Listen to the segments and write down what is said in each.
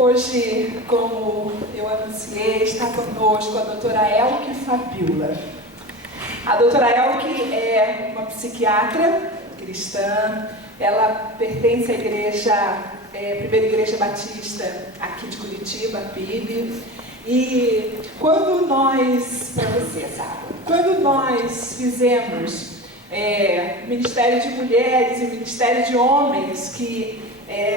Hoje, como eu anunciei, está conosco a doutora Elke Fabiola. A doutora Elke é uma psiquiatra cristã, ela pertence à Primeira Igreja Batista aqui de Curitiba, PIB. E quando nós, para você, sabe, quando nós fizemos Ministério de Mulheres e Ministério de Homens, que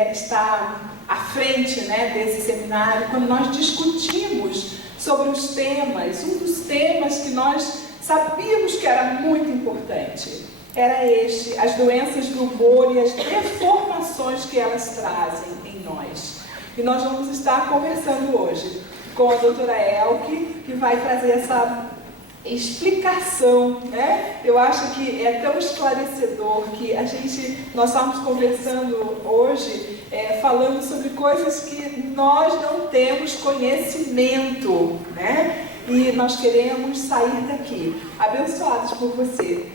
está à frente desse seminário, quando nós discutimos sobre os temas, um dos temas que nós sabíamos que era muito importante, era este, as doenças do humor e as deformações que elas trazem em nós. E nós vamos estar conversando hoje com a doutora Elke, que vai trazer essa explicação, Eu acho que é tão esclarecedor que nós estamos conversando hoje, falando sobre coisas que nós não temos conhecimento, E nós queremos sair daqui abençoados por você,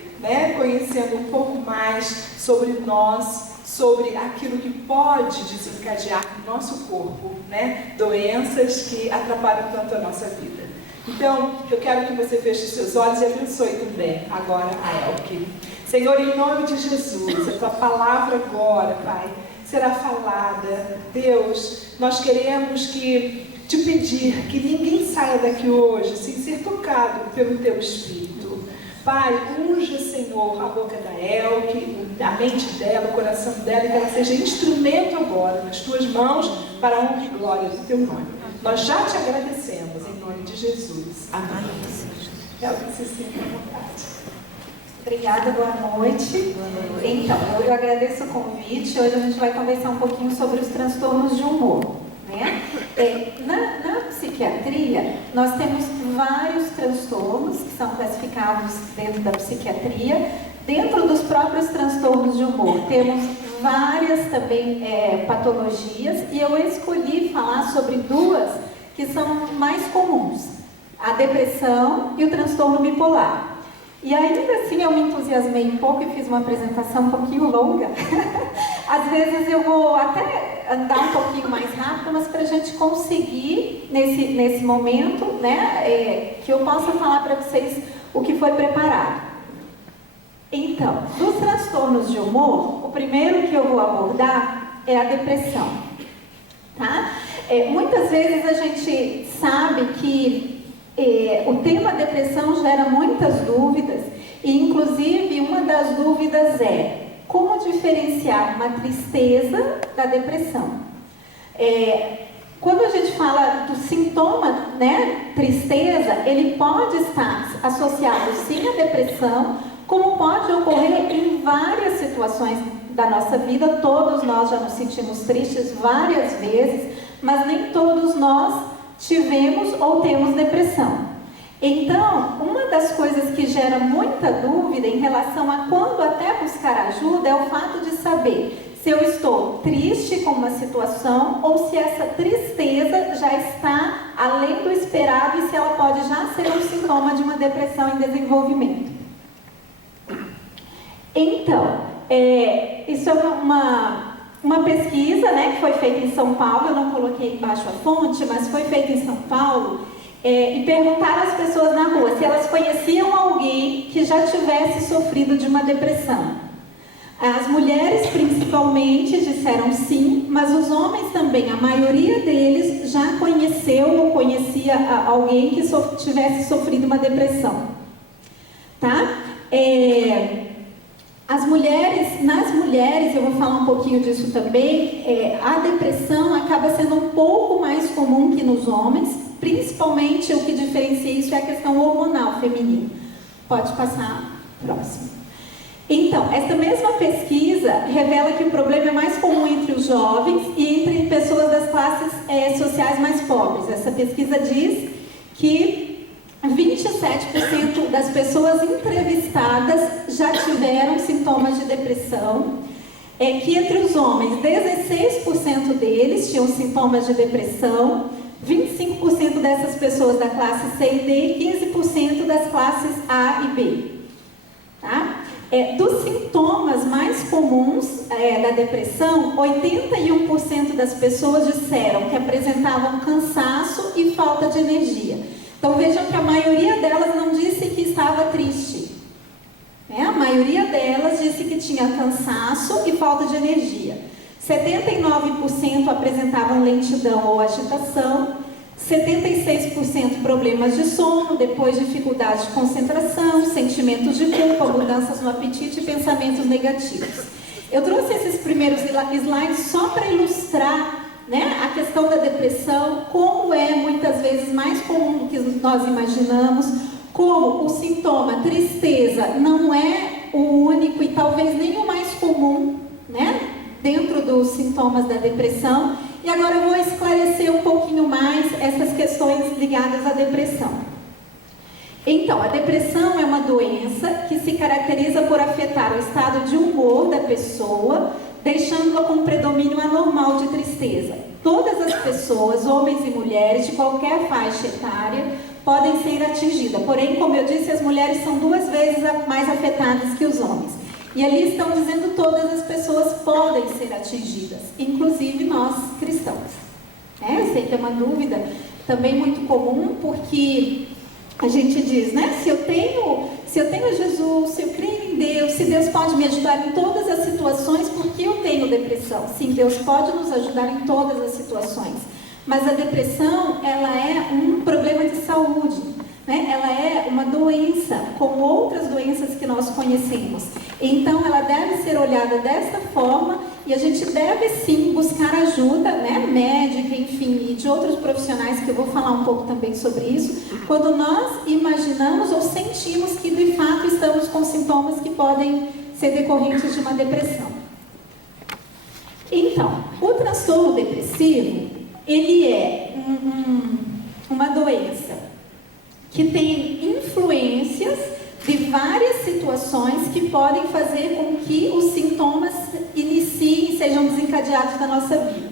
Conhecendo um pouco mais sobre nós, sobre aquilo que pode desencadear no nosso corpo, Doenças que atrapalham tanto a nossa vida. Então, eu quero que você feche os seus olhos e abençoe também agora a Elke. Senhor, em nome de Jesus, a tua palavra agora, Pai, será falada. Deus, nós queremos te pedir que ninguém saia daqui hoje sem ser tocado pelo teu Espírito. Pai, unja, Senhor, a boca da Elke, a mente dela, o coração dela, e que ela seja instrumento agora nas tuas mãos para a honra e glória do teu nome. Nós já te agradecemos em nome de Jesus. Amém. Elke, se sinta à vontade. Obrigada, boa noite. Então, eu agradeço o convite. Hoje a gente vai conversar um pouquinho sobre os transtornos de humor. Na psiquiatria, nós temos vários transtornos que são classificados dentro da psiquiatria. Dentro dos próprios transtornos de humor, temos várias também patologias, e eu escolhi falar sobre duas que são mais comuns: a depressão e o transtorno bipolar. E ainda assim eu me entusiasmei um pouco e fiz uma apresentação um pouquinho longa. Às vezes eu vou até andar um pouquinho mais rápido, mas para a gente conseguir, nesse momento, que eu possa falar para vocês o que foi preparado. Então, dos transtornos de humor, o primeiro que eu vou abordar é a depressão. Tá? Muitas vezes a gente sabe que o tema depressão gera muitas dúvidas, e inclusive uma das dúvidas é como diferenciar uma tristeza da depressão. Quando a gente fala do sintoma, tristeza, ele pode estar associado sim à depressão, como pode ocorrer em várias situações da nossa vida. Todos nós já nos sentimos tristes várias vezes, mas nem todos nós tivemos ou temos depressão. Então, uma das coisas que gera muita dúvida em relação a quando até buscar ajuda é o fato de saber se eu estou triste com uma situação ou se essa tristeza já está além do esperado e se ela pode já ser um sintoma de uma depressão em desenvolvimento. Então, isso é uma pesquisa que foi feita em São Paulo. Eu não coloquei embaixo a fonte, mas foi feita em São Paulo, e perguntaram às pessoas na rua se elas conheciam alguém que já tivesse sofrido de uma depressão. As mulheres principalmente disseram sim, mas os homens também, a maioria deles já conheceu ou conhecia alguém que tivesse sofrido uma depressão. Tá? Nas mulheres, eu vou falar um pouquinho disso também, a depressão acaba sendo um pouco mais comum que nos homens, principalmente o que diferencia isso é a questão hormonal feminina. Pode passar próximo. Então, essa mesma pesquisa revela que o problema é mais comum entre os jovens e entre pessoas das classes sociais mais pobres. Essa pesquisa diz que 27% das pessoas entrevistadas já tiveram sintomas de depressão, que entre os homens 16% deles tinham sintomas de depressão, 25% dessas pessoas da classe C e D e 15% das classes A e B. Tá? Dos sintomas mais comuns da depressão, 81% das pessoas disseram que apresentavam cansaço e falta de energia. Então vejam que a maioria delas não disse que estava triste. A maioria delas disse que tinha cansaço e falta de energia. 79% apresentavam lentidão ou agitação, 76% problemas de sono, depois dificuldade de concentração, sentimentos de culpa, mudanças no apetite e pensamentos negativos. Eu trouxe esses primeiros slides só para ilustrar, a questão da depressão, como é muitas vezes mais comum do que nós imaginamos, como o sintoma tristeza não é o único e talvez nem o mais comum, dentro dos sintomas da depressão. E agora eu vou esclarecer um pouquinho mais essas questões ligadas à depressão. Então, a depressão é uma doença que se caracteriza por afetar o estado de humor da pessoa, deixando-a com um predomínio anormal de tristeza. Todas as pessoas, homens e mulheres, de qualquer faixa etária, podem ser atingidas. Porém, como eu disse, as mulheres são 2 vezes mais afetadas que os homens. E ali estão dizendo todas as pessoas podem ser atingidas, inclusive nós cristãos. Eu sei que é uma dúvida também muito comum, porque a gente diz, se eu tenho Jesus, se eu creio em Deus, se Deus pode me ajudar em todas as situações, por que eu tenho depressão? Sim, Deus pode nos ajudar em todas as situações, mas a depressão, ela é um problema de saúde. Ela é uma doença, como outras doenças que nós conhecemos. Então, ela deve ser olhada desta forma e a gente deve sim buscar ajuda, médica, enfim, e de outros profissionais, que eu vou falar um pouco também sobre isso, quando nós imaginamos ou sentimos que de fato estamos com sintomas que podem ser decorrentes de uma depressão. Então, o transtorno depressivo, ele é uma doença que tem influências de várias situações que podem fazer com que os sintomas iniciem, sejam desencadeados na nossa vida.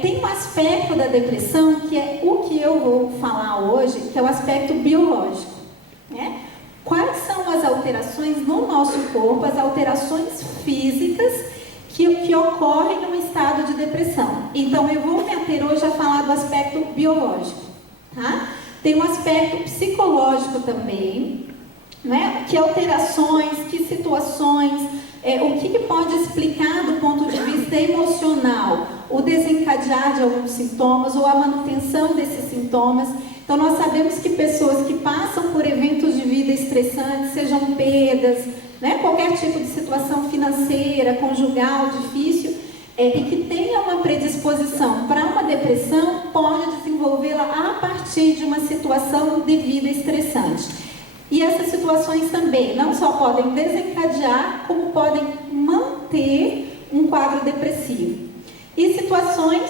Tem um aspecto da depressão que é o que eu vou falar hoje, que é o aspecto biológico. Quais são as alterações no nosso corpo, as alterações físicas que ocorrem no estado de depressão? Então, eu vou me ater hoje a falar do aspecto biológico, tá? Tem um aspecto psicológico também, que alterações, que situações, o que pode explicar do ponto de vista emocional, o desencadear de alguns sintomas ou a manutenção desses sintomas. Então, nós sabemos que pessoas que passam por eventos de vida estressantes, sejam perdas, qualquer tipo de situação financeira, conjugal, difícil, e que tenha uma predisposição para uma depressão, pode desenvolvê-la a partir de uma situação de vida estressante. E essas situações também não só podem desencadear, como podem manter um quadro depressivo. E situações,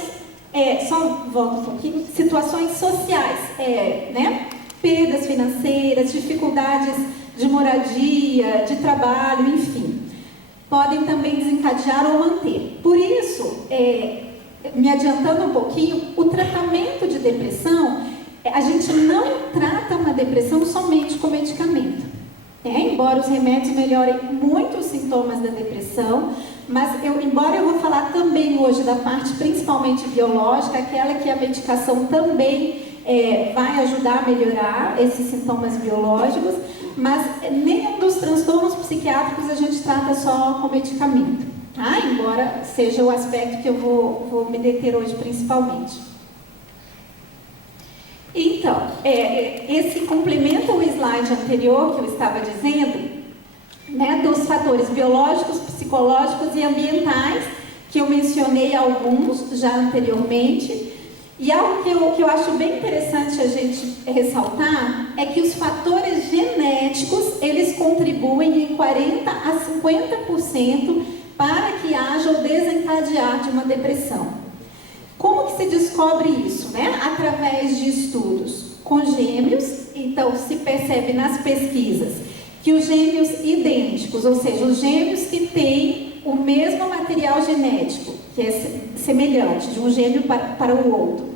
só volto um pouquinho, situações sociais, perdas financeiras, dificuldades de moradia, de trabalho, enfim, podem também desencadear ou manter. Por isso, me adiantando um pouquinho, o tratamento de depressão, a gente não trata uma depressão somente com medicamento. Embora os remédios melhorem muito os sintomas da depressão, mas embora eu vou falar também hoje da parte principalmente biológica, aquela que a medicação também vai ajudar a melhorar esses sintomas biológicos, mas nenhum dos transtornos psiquiátricos a gente trata só com medicamento, tá? Embora seja o aspecto que eu vou me deter hoje principalmente. Então, esse complementa o slide anterior que eu estava dizendo, dos fatores biológicos, psicológicos e ambientais, que eu mencionei alguns já anteriormente. E algo que eu acho bem interessante a gente ressaltar é que os fatores genéticos, eles contribuem em 40% a 50% para que haja o desencadear de uma depressão. Como que se descobre isso? Através de estudos com gêmeos. Então, se percebe nas pesquisas que os gêmeos idênticos, ou seja, os gêmeos que têm o mesmo material genético, que é semelhante de um gêmeo para o outro,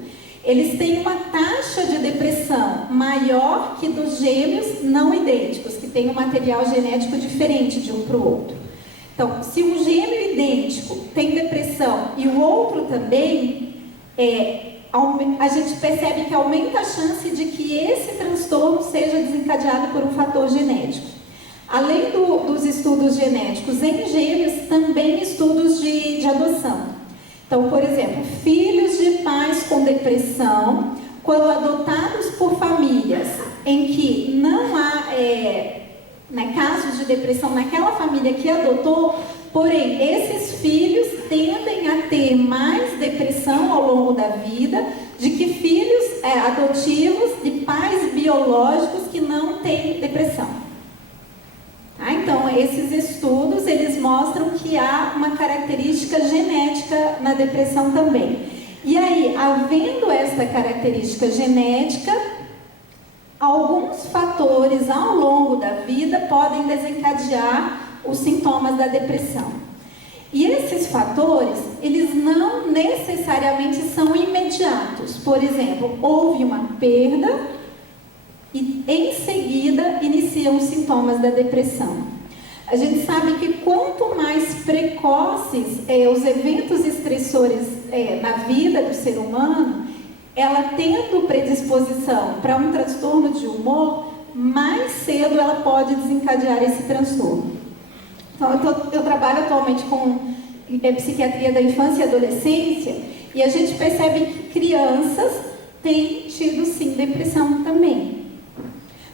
eles têm uma taxa de depressão depressão maior que dos gêmeos não idênticos, que têm um material genético diferente de um para o outro. Então, se um gêmeo idêntico tem depressão e o outro também, a gente percebe que aumenta a chance de que esse transtorno seja desencadeado por um fator genético. Além dos estudos genéticos em gêmeos, também estudos de adoção. Então, por exemplo, filhos de pais com depressão, quando adotados por famílias em que não há casos de depressão naquela família que adotou, porém, esses filhos tendem a ter mais depressão ao longo da vida de que filhos adotivos de pais biológicos que não têm depressão. Tá? Então, esses estudos, eles mostram que há uma característica genética na depressão também. E aí, havendo esta característica genética, alguns fatores ao longo da vida podem desencadear os sintomas da depressão. E esses fatores, eles não necessariamente são imediatos. Por exemplo, houve uma perda e em seguida iniciam os sintomas da depressão. A gente sabe que quanto mais precoces os eventos estressores na vida do ser humano, ela tendo predisposição para um transtorno de humor, mais cedo ela pode desencadear esse transtorno. Então, eu trabalho atualmente com psiquiatria da infância e adolescência, e a gente percebe que crianças têm tido, sim, depressão também.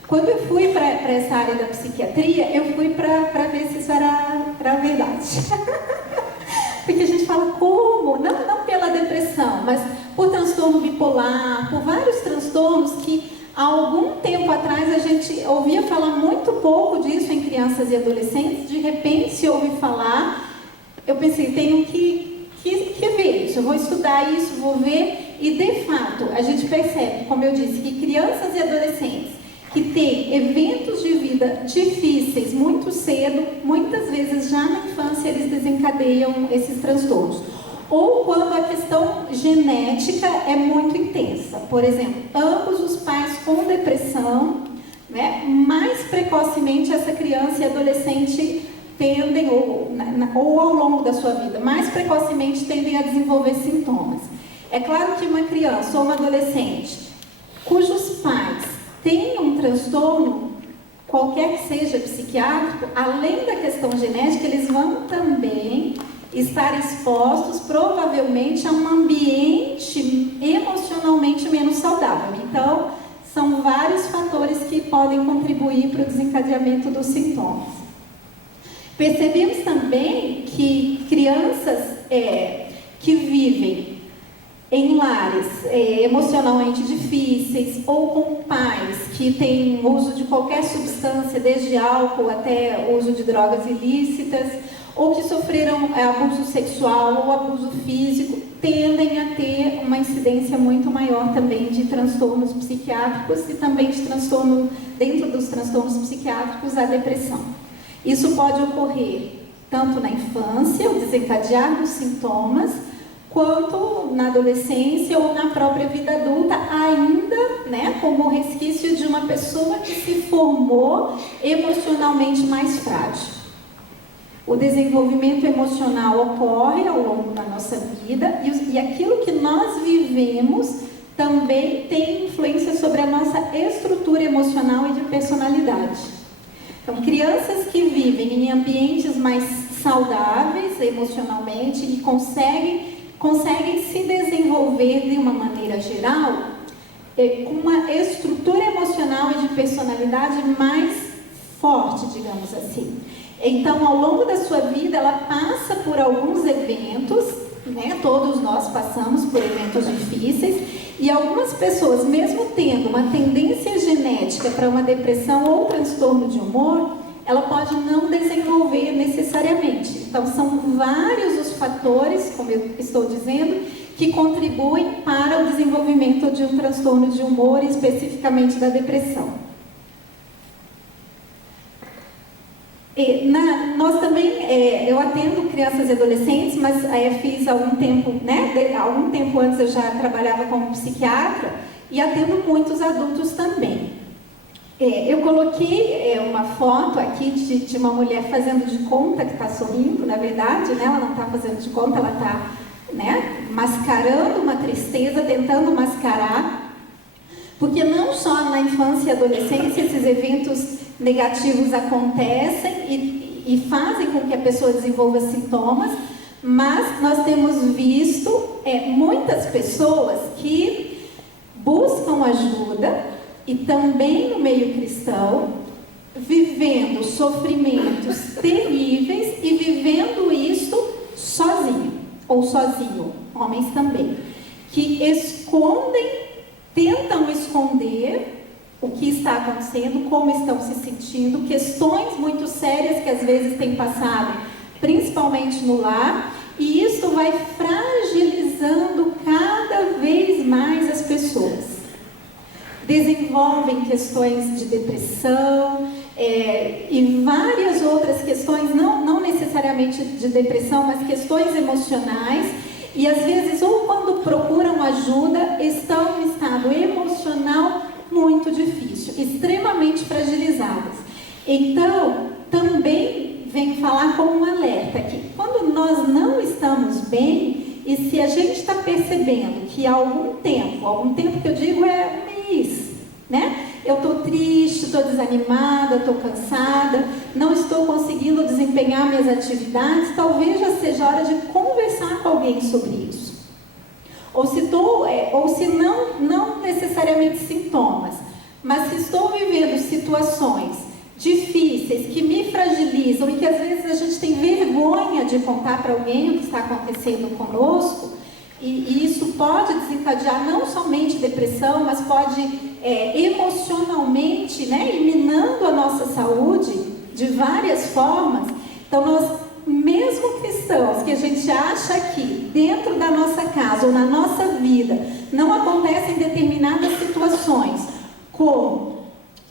Quando eu fui para essa área da psiquiatria, eu fui para ver se isso era verdade. Porque a gente fala como? Não pela depressão, mas por transtorno bipolar, por vários transtornos que há algum tempo atrás a gente ouvia falar muito pouco disso em crianças e adolescentes. De repente se ouve falar, eu pensei, tenho que ver isso, eu vou estudar isso, vou ver, e de fato a gente percebe, como eu disse, que crianças e adolescentes que têm eventos de vida difíceis muito cedo, muitas vezes já na infância eles desencadeiam esses transtornos. Ou quando a questão genética é muito intensa. Por exemplo, ambos os pais com depressão, né, mais precocemente essa criança e adolescente tendem, ou ao longo da sua vida, mais precocemente tendem a desenvolver sintomas. É claro que uma criança ou uma adolescente cujos pais têm um transtorno, qualquer que seja psiquiátrico, além da questão genética, eles vão também estar expostos provavelmente a um ambiente emocionalmente menos saudável. Então, são vários fatores que podem contribuir para o desencadeamento dos sintomas. Percebemos também que crianças que vivem em lares emocionalmente difíceis ou com pais que têm uso de qualquer substância, desde álcool até uso de drogas ilícitas, ou que sofreram abuso sexual ou abuso físico, tendem a ter uma incidência muito maior também de transtornos psiquiátricos e também de transtorno, dentro dos transtornos psiquiátricos, a depressão. Isso pode ocorrer tanto na infância, o desencadear dos sintomas, quanto na adolescência ou na própria vida adulta, ainda, né, como resquício de uma pessoa que se formou emocionalmente mais frágil. O desenvolvimento emocional ocorre ao longo da nossa vida e aquilo que nós vivemos também tem influência sobre a nossa estrutura emocional e de personalidade. Então, crianças que vivem em ambientes mais saudáveis emocionalmente e conseguem se desenvolver de uma maneira geral com uma estrutura emocional e de personalidade mais forte, digamos assim. Então, ao longo da sua vida, ela passa por alguns eventos, né? Todos nós passamos por eventos difíceis, e algumas pessoas, mesmo tendo uma tendência genética para uma depressão ou transtorno de humor, ela pode não desenvolver necessariamente. Então, são vários os fatores, como eu estou dizendo, que contribuem para o desenvolvimento de um transtorno de humor, especificamente da depressão. Nós também, eu atendo crianças e adolescentes, mas fiz há algum tempo, né? Algum tempo antes eu já trabalhava como psiquiatra, e atendo muitos adultos também. Eu coloquei uma foto aqui de uma mulher fazendo de conta que está sorrindo, na verdade, né? Ela não está fazendo de conta, ela está, né, mascarando uma tristeza, tentando mascarar, porque não só na infância e adolescência esses eventos negativos acontecem e fazem com que a pessoa desenvolva sintomas, mas nós temos visto muitas pessoas que buscam ajuda, e também no meio cristão, vivendo sofrimentos terríveis e vivendo isto sozinho, ou sozinho, homens também, que tentam esconder o que está acontecendo, como estão se sentindo, questões muito sérias que às vezes têm passado, principalmente no lar, e isso vai fragilizando cada vez mais as pessoas. Desenvolvem questões de depressão e várias outras questões, não necessariamente de depressão, mas questões emocionais, e às vezes, ou quando procuram ajuda, estão em estado emocional muito difícil, extremamente fragilizadas. Então, também vem falar como um alerta que quando nós não estamos bem, e se a gente está percebendo que há algum tempo que eu digo é um mês, né? Eu estou triste, estou desanimada, estou cansada, não estou conseguindo desempenhar minhas atividades, talvez já seja hora de conversar com alguém sobre isso. Ou se não necessariamente sintomas, mas se estou vivendo situações difíceis que me fragilizam e que às vezes a gente tem vergonha de contar para alguém o que está acontecendo conosco, e isso pode desencadear não somente depressão, mas pode emocionalmente, né, ir minando a nossa saúde de várias formas. Então nós, mesmo cristãos, que a gente acha que dentro da nossa casa ou na nossa vida não acontecem determinadas situações, como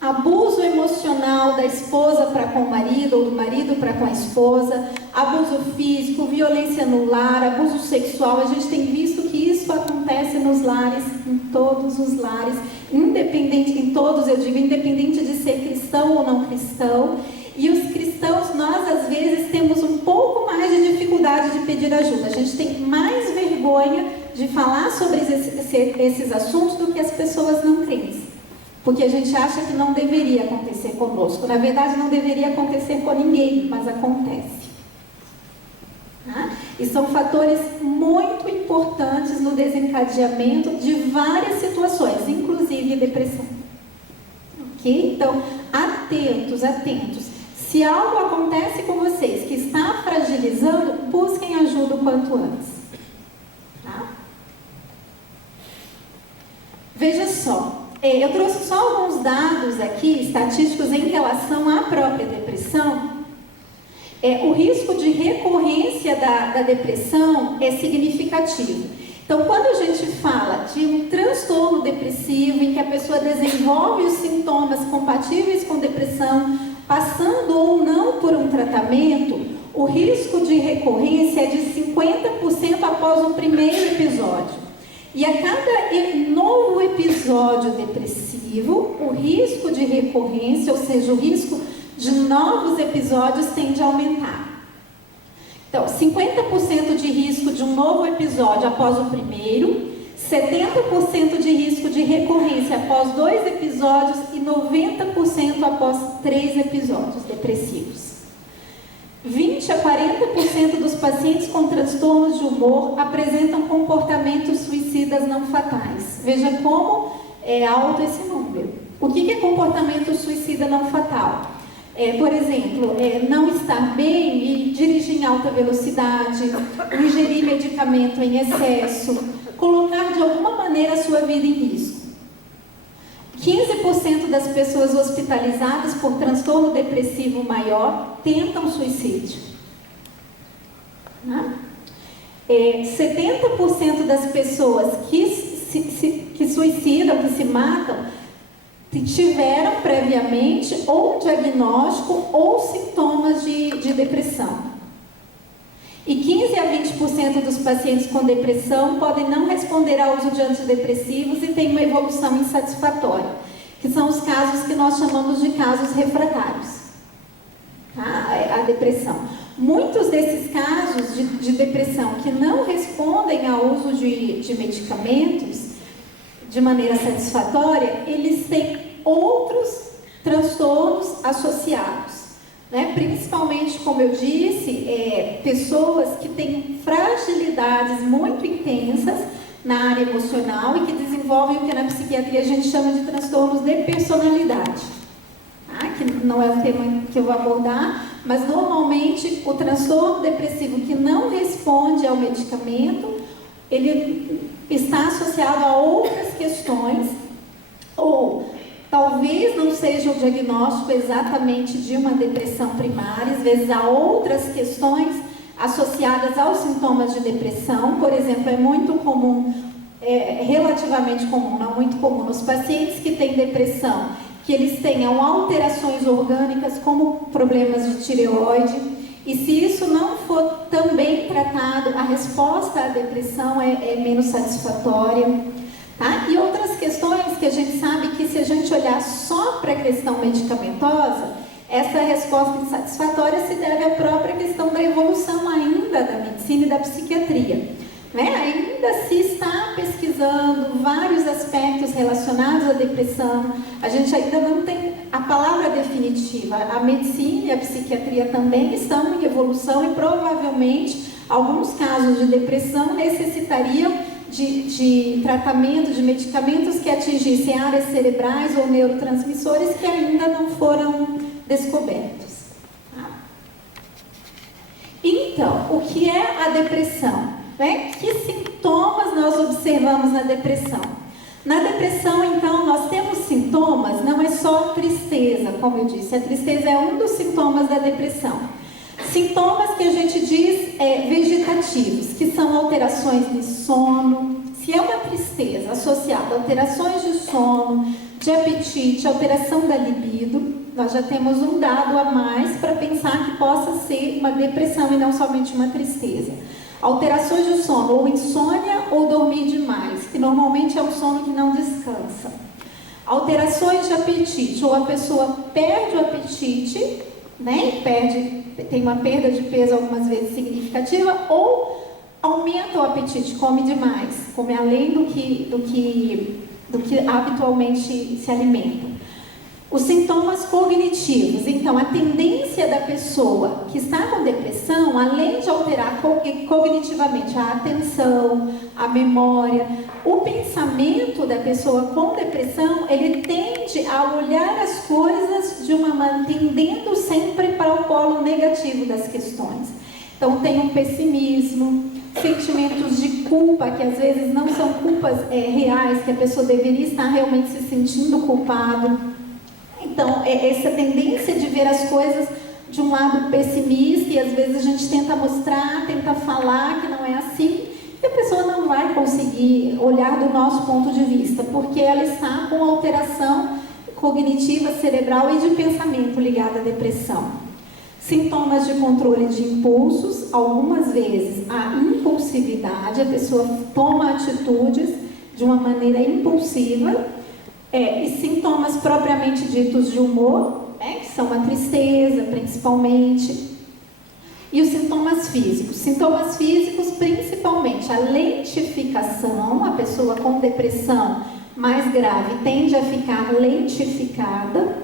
abuso emocional da esposa para com o marido ou do marido para com a esposa, abuso físico, violência no lar, abuso sexual, a gente tem visto que isso acontece nos lares, em todos os lares, independente de ser cristão ou não cristão. E os cristãos, nós às vezes temos um pouco mais de dificuldade de pedir ajuda, a gente tem mais vergonha de falar sobre esses assuntos do que as pessoas não crentes. Porque a gente acha que não deveria acontecer conosco. Na verdade, não deveria acontecer com ninguém, mas acontece. Tá? E são fatores muito importantes no desencadeamento de várias situações, inclusive depressão. Ok? Então, atentos. Se algo acontece com vocês que está fragilizando, busquem ajuda o quanto antes. Tá? Veja só. Eu trouxe só alguns dados aqui, estatísticos, em relação à própria depressão. O risco de recorrência da depressão é significativo. Então, quando a gente fala de um transtorno depressivo, em que a pessoa desenvolve os sintomas compatíveis com depressão, passando ou não por um tratamento, o risco de recorrência é de 50% após o primeiro episódio. E a cada novo episódio depressivo, o risco de recorrência, ou seja, o risco de novos episódios tende a aumentar. Então, 50% de risco de um novo episódio após o primeiro, 70% de risco de recorrência após 2 episódios e 90% após 3 episódios depressivos. 20 a 40% dos pacientes com transtornos de humor apresentam comportamentos suicidas não fatais. Veja como é alto esse número. O que é comportamento suicida não fatal? Por exemplo, não estar bem e dirigir em alta velocidade, ingerir medicamento em excesso, colocar de alguma maneira a sua vida em risco. 15% das pessoas hospitalizadas por transtorno depressivo maior tentam suicídio. 70% das pessoas que suicidam, que se matam, tiveram previamente ou diagnóstico ou sintomas de depressão. E 15 a 20% dos pacientes com depressão podem não responder ao uso de antidepressivos e têm uma evolução insatisfatória, que são os casos que nós chamamos de casos refratários, tá? A depressão. Muitos desses casos de depressão que não respondem ao uso de medicamentos de maneira satisfatória, eles têm outros transtornos associados, né? Principalmente, como eu disse, pessoas que têm fragilidades muito intensas na área emocional e que desenvolvem o que na psiquiatria a gente chama de transtornos de personalidade, tá? Que não é o tema que eu vou abordar, mas normalmente o transtorno depressivo que não responde ao medicamento, ele está associado a outras questões, ou talvez não seja o diagnóstico exatamente de uma depressão primária, às vezes há outras questões associadas aos sintomas de depressão. Por exemplo, é muito comum, relativamente comum, não muito comum, nos pacientes que têm depressão, que eles tenham alterações orgânicas como problemas de tireoide, e se isso não for também tratado, a resposta à depressão é menos satisfatória, tá? E outras questões que a gente sabe que se a gente olhar só para a questão medicamentosa, essa resposta insatisfatória se deve à própria questão da evolução ainda da medicina e da psiquiatria, né? Ainda se está pesquisando vários aspectos relacionados à depressão, a gente ainda não tem a palavra definitiva. A medicina e a psiquiatria também estão em evolução e provavelmente alguns casos de depressão necessitariam de tratamento, de medicamentos que atingissem áreas cerebrais ou neurotransmissores que ainda não foram descobertos. Então, o que é a depressão? Né? Que sintomas nós observamos na depressão? Na depressão, então, nós temos sintomas, não é só tristeza, como eu disse, a tristeza é um dos sintomas da depressão. Sintomas que a gente diz vegetativos, que são alterações de sono. Se é uma tristeza associada a alterações de sono, de apetite, alteração da libido, nós já temos um dado a mais para pensar que possa ser uma depressão e não somente uma tristeza. Alterações de sono, ou insônia ou dormir demais, que normalmente é um sono que não descansa. Alterações de apetite, ou a pessoa perde o apetite, né? Tem uma perda de peso algumas vezes significativa, ou aumenta o apetite, come demais, come além do que habitualmente se alimenta. Os sintomas cognitivos, então a tendência da pessoa que está com depressão, além de alterar cognitivamente a atenção, a memória, o pensamento da pessoa com depressão, ele tende a olhar as coisas tendendo sempre para o polo negativo das questões. Então tem um pessimismo, sentimentos de culpa, que às vezes não são culpas reais, que a pessoa deveria estar realmente se sentindo culpado. Então, essa tendência de ver as coisas de um lado pessimista, e às vezes a gente tenta mostrar, tenta falar que não é assim, e a pessoa não vai conseguir olhar do nosso ponto de vista, porque ela está com alteração cognitiva, cerebral e de pensamento ligada à depressão. Sintomas de controle de impulsos, algumas vezes a impulsividade, a pessoa toma atitudes de uma maneira impulsiva, e sintomas propriamente ditos de humor, né, que são a tristeza principalmente, e os sintomas físicos. Sintomas físicos principalmente a lentificação, a pessoa com depressão mais grave tende a ficar lentificada,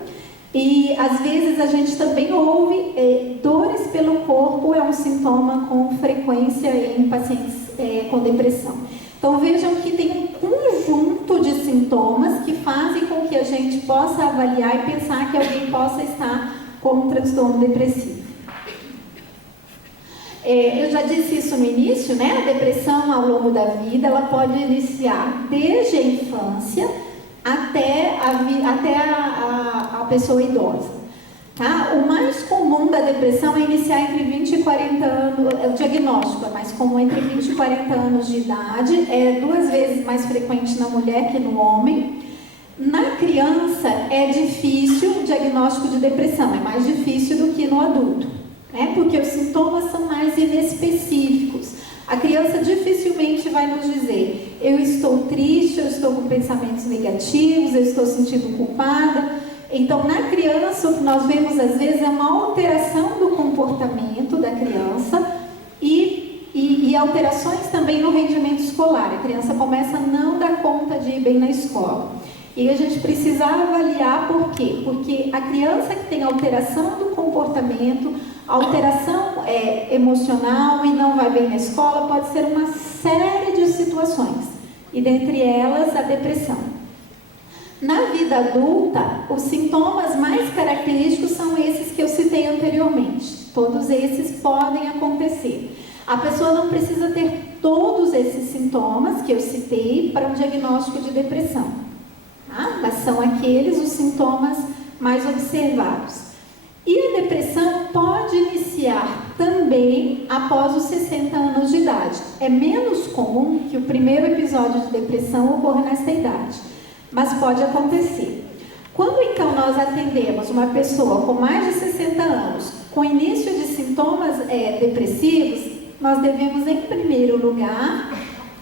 e às vezes a gente também ouve dores pelo corpo, é um sintoma com frequência em pacientes com depressão. Então vejam que tem um conjunto de sintomas que fazem com que a gente possa avaliar e pensar que alguém possa estar com um transtorno depressivo. Eu já disse isso no início, né? A depressão ao longo da vida, ela pode iniciar desde a infância até a pessoa idosa. Tá? O mais comum da depressão é iniciar entre 20 e 40 anos, o diagnóstico é mais comum entre 20 e 40 anos de idade, é 2 vezes mais frequente na mulher que no homem. Na criança é difícil o diagnóstico de depressão, é mais difícil do que no adulto. né? Porque os sintomas são mais inespecíficos. A criança dificilmente vai nos dizer: eu estou triste, eu estou com pensamentos negativos, eu estou sentindo culpada. Então, na criança, o que nós vemos às vezes é uma alteração do comportamento da criança e alterações também no rendimento escolar. A criança começa a não dar conta de ir bem na escola. E a gente precisa avaliar por quê? Porque a criança que tem alteração do comportamento, alteração emocional e não vai bem na escola, pode ser uma série de situações. E dentre elas, a depressão. Na vida adulta, os sintomas mais característicos são esses que eu citei anteriormente. Todos esses podem acontecer. A pessoa não precisa ter todos esses sintomas que eu citei para um diagnóstico de depressão, tá? Mas são aqueles os sintomas mais observados. E a depressão pode iniciar também após os 60 anos de idade. É menos comum que o primeiro episódio de depressão ocorra nessa idade, mas pode acontecer. Quando então nós atendemos uma pessoa com mais de 60 anos, com início de sintomas depressivos, nós devemos, em primeiro lugar,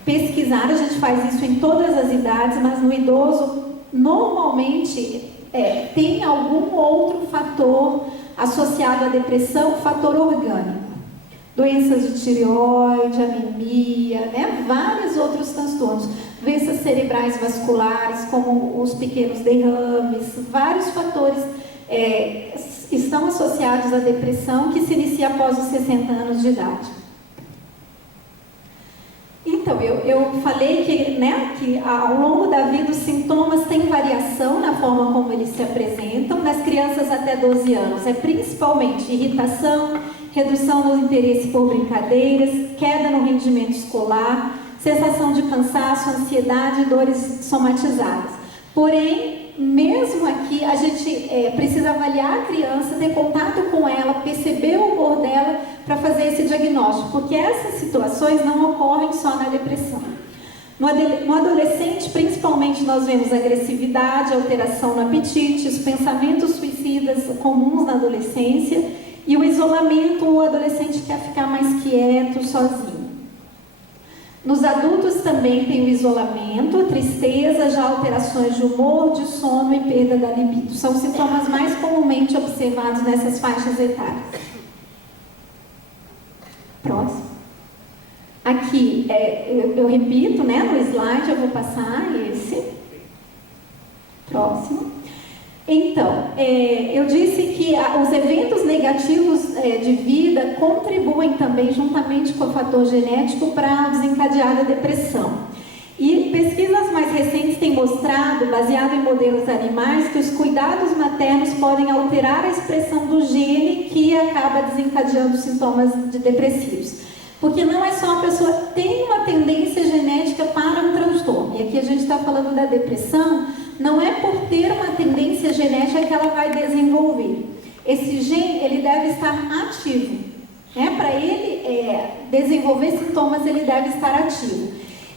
pesquisar. A gente faz isso em todas as idades, mas no idoso, normalmente, tem algum outro fator associado à depressão, fator orgânico. Doenças de tireoide, anemia, né? Vários outros transtornos. Doenças cerebrais vasculares, como os pequenos derrames, vários fatores estão associados à depressão que se inicia após os 60 anos de idade. Então, eu falei que ao longo da vida os sintomas têm variação na forma como eles se apresentam. Nas crianças até 12 anos é principalmente irritação, redução no interesse por brincadeiras, queda no rendimento escolar, sensação de cansaço, ansiedade e dores somatizadas. Porém, mesmo aqui, a gente precisa avaliar a criança, ter contato com ela, perceber o humor dela para fazer esse diagnóstico, porque essas situações não ocorrem só na depressão. No adolescente, principalmente, nós vemos agressividade, alteração no apetite, os pensamentos suicidas comuns na adolescência e o isolamento, o adolescente quer ficar mais quieto, sozinho. Nos adultos também tem o isolamento, a tristeza, já alterações de humor, de sono e perda da libido. São sintomas mais comumente observados nessas faixas etárias. Próximo. Aqui, eu repito, né, no slide eu vou passar esse. Próximo. Então, eu disse que os eventos negativos de vida contribuem também, juntamente com o fator genético, para desencadear a depressão. E pesquisas mais recentes têm mostrado, baseado em modelos animais, que os cuidados maternos podem alterar a expressão do gene que acaba desencadeando sintomas depressivos. Porque não é só a pessoa tem uma tendência genética para um transtorno. E aqui a gente está falando da depressão, não é por ter uma tendência genética que ela vai desenvolver. Esse gene, ele deve estar ativo. Né? Para ele desenvolver sintomas, ele deve estar ativo.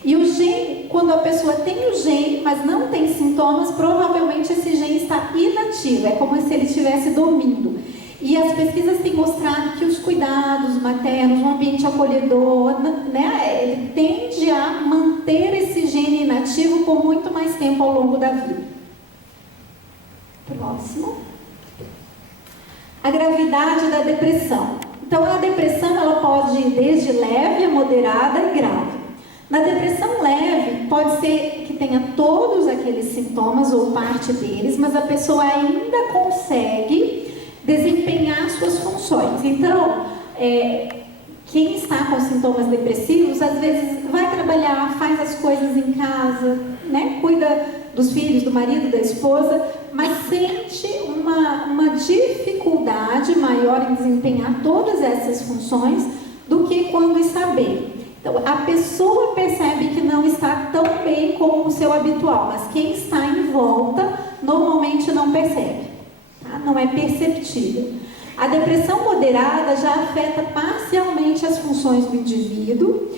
E o gene, quando a pessoa tem o gene, mas não tem sintomas, provavelmente esse gene está inativo. É como se ele estivesse dormindo. E as pesquisas têm mostrado que os cuidados maternos, um ambiente acolhedor, né, ele tende a manter esse gene inativo por muito mais tempo ao longo da vida. Próximo. A gravidade da depressão. Então, a depressão ela pode ir desde leve a moderada e grave. Na depressão leve, pode ser que tenha todos aqueles sintomas ou parte deles, mas a pessoa ainda consegue desempenhar suas funções. Então, quem está com sintomas depressivos, às vezes vai trabalhar, faz as coisas em casa, né? Cuida dos filhos, do marido, da esposa, mas sente uma dificuldade maior em desempenhar todas essas funções do que quando está bem. Então, a pessoa percebe que não está tão bem como o seu habitual, mas quem está em volta normalmente não percebe. Não é perceptível. A depressão moderada já afeta parcialmente as funções do indivíduo.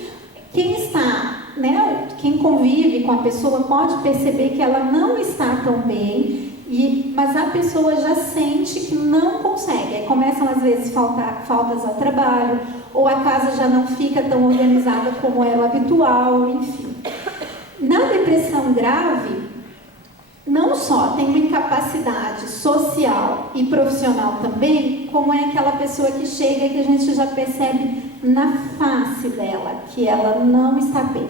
Quem convive com a pessoa pode perceber que ela não está tão bem Mas a pessoa já sente que não consegue. Aí começam às vezes faltas ao trabalho, ou a casa já não fica tão organizada como era o habitual, enfim. Na depressão grave, não só tem uma incapacidade social e profissional também, como é aquela pessoa que chega que a gente já percebe na face dela que ela não está bem.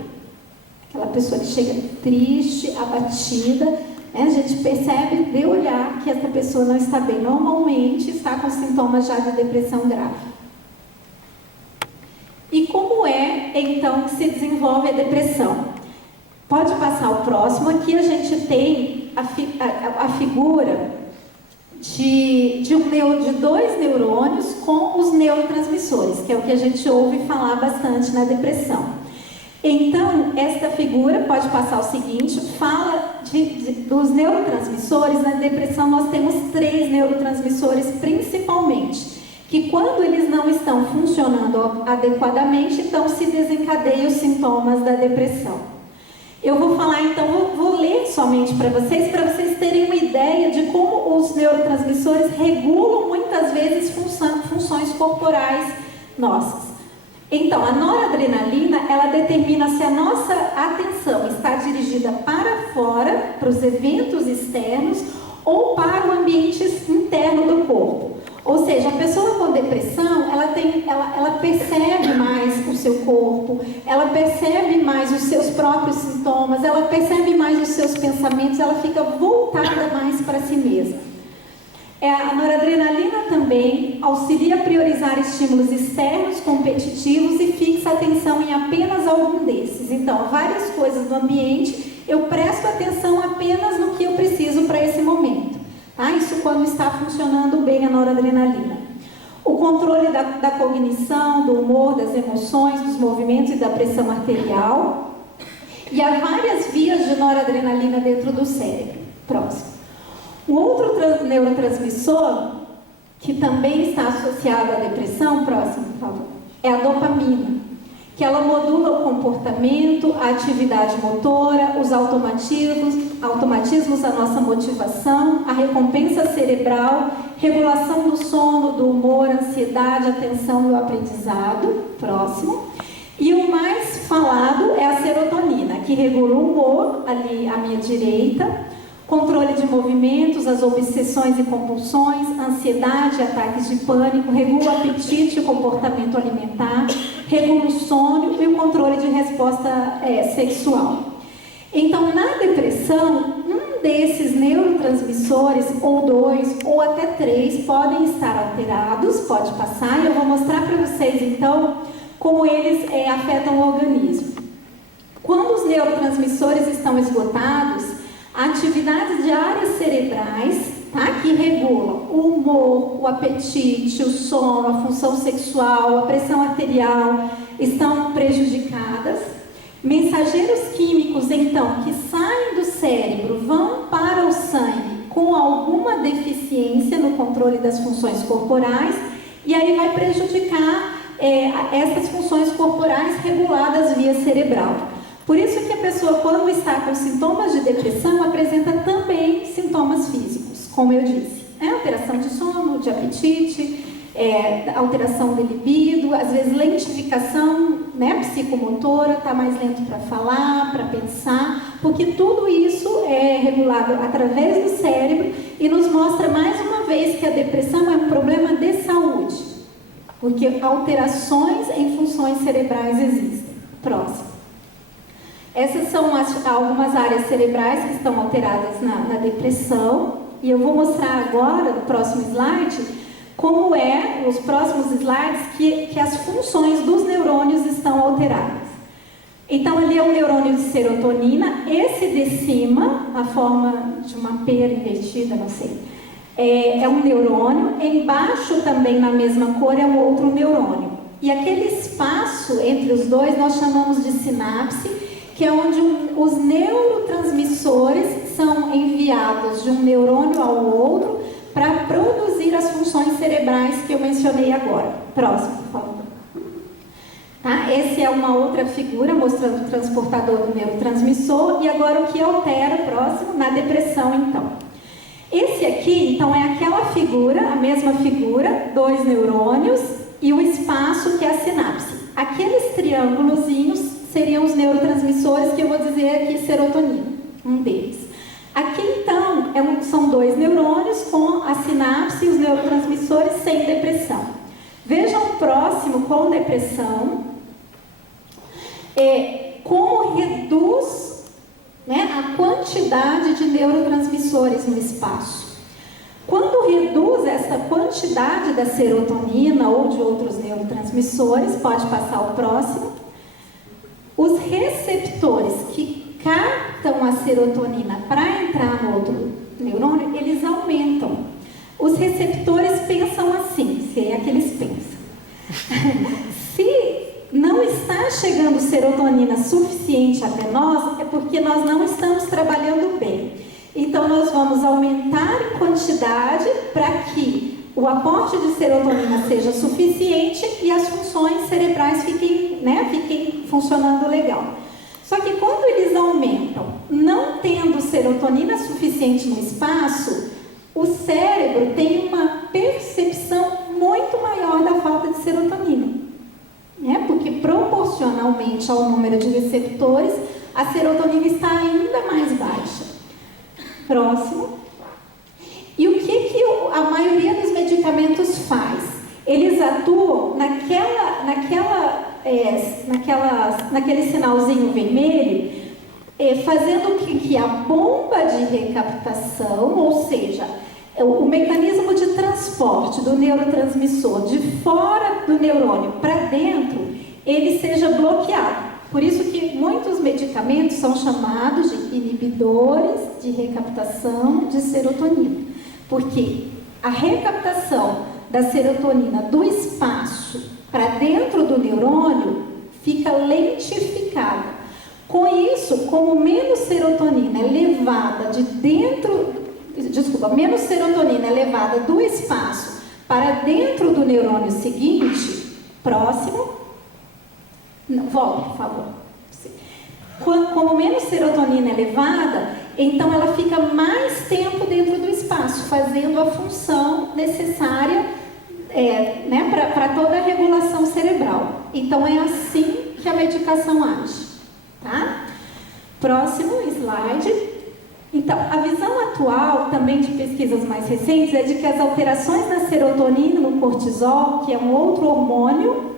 Aquela pessoa que chega triste, abatida, né? A gente percebe de olhar que essa pessoa não está bem. Normalmente está com sintomas já de depressão grave. E como é então que se desenvolve a depressão? Pode passar o próximo. Aqui a gente tem a figura de dois neurônios com os neurotransmissores, que é o que a gente ouve falar bastante na depressão. Então, esta figura, pode passar o seguinte, fala dos neurotransmissores. Na depressão nós temos 3 neurotransmissores principalmente, que quando eles não estão funcionando adequadamente, então se desencadeiam os sintomas da depressão. Eu vou falar então, vou ler somente para vocês terem uma ideia de como os neurotransmissores regulam muitas vezes funções corporais nossas. Então, a noradrenalina, ela determina se a nossa atenção está dirigida para fora, para os eventos externos, ou para o ambiente interno do corpo. Ou seja, a pessoa com depressão, ela percebe mais o seu corpo, ela percebe mais os seus próprios sintomas, ela percebe mais os seus pensamentos, ela fica voltada mais para si mesma. A noradrenalina também auxilia a priorizar estímulos externos competitivos e fixa a atenção em apenas algum desses. Então, várias coisas do ambiente, eu presto atenção apenas no que eu preciso para esse momento. Tá? Isso quando está funcionando bem a noradrenalina. O controle da cognição, do humor, das emoções, dos movimentos e da pressão arterial. E há várias vias de noradrenalina dentro do cérebro. Próximo. Um outro neurotransmissor que também está associado à depressão, próximo, por favor, é a dopamina, que ela modula o comportamento, a atividade motora, os automatismos, a nossa motivação, a recompensa cerebral, regulação do sono, do humor, ansiedade, atenção e o aprendizado. Próximo. E o mais falado é a serotonina, que regula o humor, ali à minha direita, controle de movimentos, as obsessões e compulsões, ansiedade, ataques de pânico, regula o apetite e o comportamento alimentar, regula o sono e o controle de resposta sexual. Então, na depressão, um desses neurotransmissores, ou 2, ou até 3, podem estar alterados, pode passar, e eu vou mostrar para vocês, então, como eles afetam o organismo. Quando os neurotransmissores estão esgotados, atividades de áreas cerebrais, tá, que regulam o humor, o apetite, o sono, a função sexual, a pressão arterial, estão prejudicadas. Mensageiros químicos, então, que saem do cérebro, vão para o sangue com alguma deficiência no controle das funções corporais, e aí vai prejudicar essas funções corporais reguladas via cerebral. Por isso que a pessoa, quando está com sintomas de depressão, apresenta também sintomas físicos, como eu disse. Alteração de sono, de apetite, alteração de libido, às vezes lentificação, né, psicomotora, está mais lento para falar, para pensar, porque tudo isso é regulado através do cérebro e nos mostra mais uma vez que a depressão é um problema de saúde, porque alterações em funções cerebrais existem. Próximo. Essas são algumas áreas cerebrais que estão alteradas na depressão, e eu vou mostrar agora, no próximo slide, como os próximos slides, que as funções dos neurônios estão alteradas. Então, ali é o neurônio de serotonina, esse de cima, a forma de uma pera invertida, não sei, é um neurônio, embaixo também na mesma cor é um outro neurônio. E aquele espaço entre os dois nós chamamos de sinapse, que é onde os neurotransmissores são enviados de um neurônio ao outro para produzir as funções cerebrais que eu mencionei agora. Próximo, por favor. Tá? Essa é uma outra figura mostrando o transportador do neurotransmissor. E agora o que altera, próximo, na depressão, então. Esse aqui, então, é aquela figura, a mesma figura, 2 neurônios e o espaço que é a sinapse. Aqueles triângulozinhos seriam os neurotransmissores que eu vou dizer aqui, serotonina, um deles. Aqui, então, são 2 neurônios com a sinapse e os neurotransmissores sem depressão. Vejam o próximo com depressão, como reduz, né, a quantidade de neurotransmissores no espaço. Quando reduz essa quantidade da serotonina ou de outros neurotransmissores, pode passar o próximo, os receptores que captam a serotonina para entrar no outro neurônio, eles aumentam. Os receptores pensam assim, se é que eles pensam. Se não está chegando serotonina suficiente até nós, é porque nós não estamos trabalhando bem. Então, nós vamos aumentar em quantidade para que o aporte de serotonina seja suficiente e as funções cerebrais fiquem funcionando legal. Só que quando eles aumentam, não tendo serotonina suficiente no espaço, o cérebro tem uma percepção muito maior da falta de serotonina. Porque proporcionalmente ao número de receptores, a serotonina está ainda mais baixa. Próximo. E o que a maioria dos medicamentos faz? Eles atuam naquele sinalzinho vermelho, fazendo com que a bomba de recaptação, ou seja, o mecanismo de transporte do neurotransmissor de fora do neurônio para dentro, ele seja bloqueado. Por isso que muitos medicamentos são chamados de inibidores de recaptação de serotonina. Porque a recaptação da serotonina do espaço para dentro do neurônio fica lentificada. Com isso, como menos serotonina é levada menos serotonina é levada do espaço para dentro do neurônio seguinte, próximo. Não, volte, por favor. Como menos serotonina é levada, então ela fica mais tempo dentro do espaço, fazendo a função necessária para toda a regulação cerebral. Então é assim que a medicação age. Tá? Próximo slide. Então, a visão atual, também de pesquisas mais recentes, é de que as alterações na serotonina e no cortisol, que é um outro hormônio,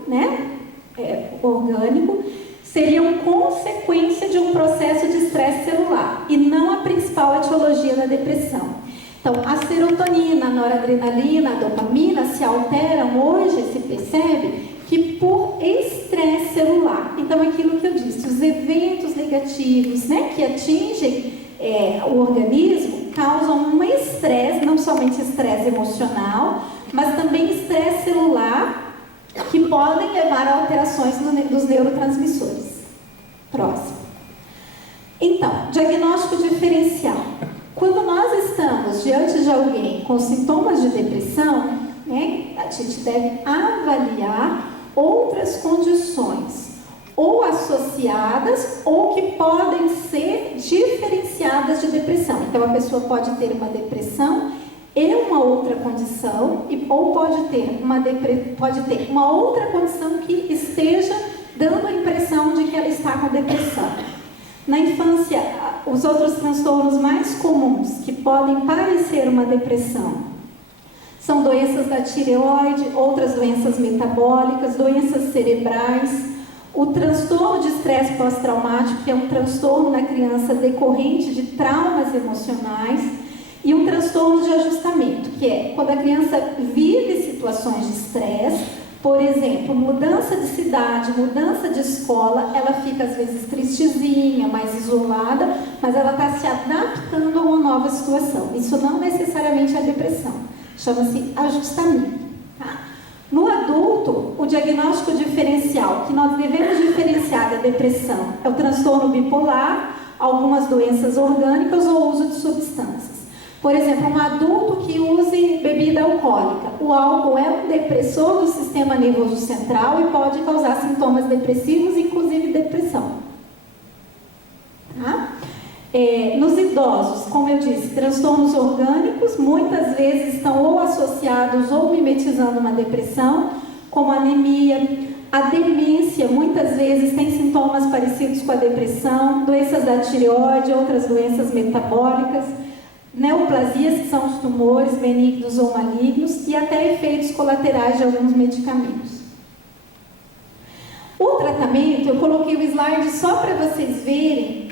orgânico, seriam consequência de um processo de estresse celular e não a principal etiologia da depressão. Então, a serotonina, a noradrenalina, a dopamina se alteram hoje, se percebe, que por estresse celular. Então, aquilo que eu disse, os eventos negativos, que atingem o organismo, causam um estresse, não somente estresse emocional, mas também estresse celular, que podem levar a alterações dos neurotransmissores. Próximo. Então, diagnóstico diferencial. Quando nós estamos diante de alguém com sintomas de depressão, a gente deve avaliar outras condições, ou associadas, ou que podem ser diferenciadas de depressão. Então, a pessoa pode ter uma depressão e uma outra condição, ou pode ter uma outra condição que esteja dando a impressão de que ela está com depressão. Na infância, os outros transtornos mais comuns que podem parecer uma depressão são doenças da tireoide, outras doenças metabólicas, doenças cerebrais, o transtorno de estresse pós-traumático, que é um transtorno na criança decorrente de traumas emocionais, e um transtorno de ajustamento, que é quando a criança vive situações de estresse, por exemplo, mudança de cidade, mudança de escola, ela fica às vezes tristezinha, mais isolada, mas ela está se adaptando a uma nova situação. Isso não necessariamente é depressão, chama-se ajustamento. Tá? No adulto, o diagnóstico diferencial que nós devemos diferenciar da depressão é o transtorno bipolar, algumas doenças orgânicas ou uso de substâncias. Por exemplo, um adulto que use bebida alcoólica. O álcool é um depressor do sistema nervoso central e pode causar sintomas depressivos, inclusive depressão. Tá? Nos idosos, como eu disse, transtornos orgânicos muitas vezes estão ou associados ou mimetizando uma depressão, como anemia. A demência muitas vezes tem sintomas parecidos com a depressão, doenças da tireoide, outras doenças metabólicas, neoplasias, que são os tumores benignos ou malignos, e até efeitos colaterais de alguns medicamentos. O tratamento, eu coloquei o slide só para vocês verem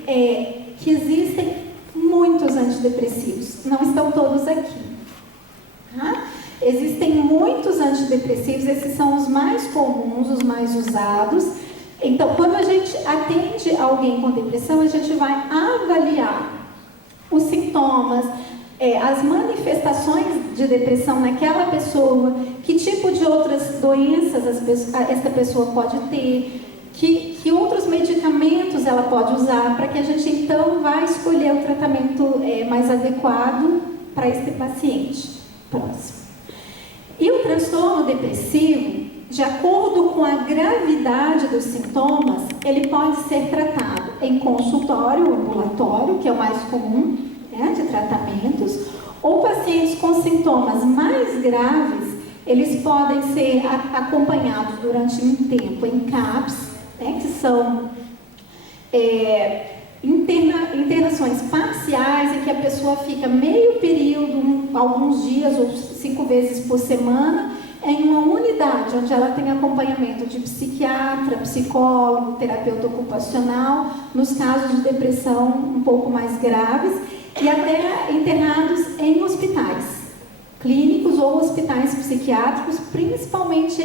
que existem muitos antidepressivos, não estão todos aqui. Tá? Existem muitos antidepressivos, esses são os mais comuns, os mais usados. Então, quando a gente atende alguém com depressão, a gente vai avaliar os sintomas, as manifestações de depressão naquela pessoa, que tipo de outras doenças essa pessoa pode ter, que outros medicamentos ela pode usar, para que a gente então vá escolher o tratamento mais adequado para esse paciente. Próximo. E o transtorno depressivo, de acordo com a gravidade dos sintomas, ele pode ser tratado em consultório ambulatório, que é o mais comum de tratamentos, ou pacientes com sintomas mais graves, eles podem ser acompanhados durante um tempo em CAPS, que são internações parciais, em que a pessoa fica meio período, alguns dias ou 5 vezes por semana, em uma unidade onde ela tem acompanhamento de psiquiatra, psicólogo, terapeuta ocupacional, nos casos de depressão um pouco mais graves, e até internados em hospitais clínicos ou hospitais psiquiátricos, principalmente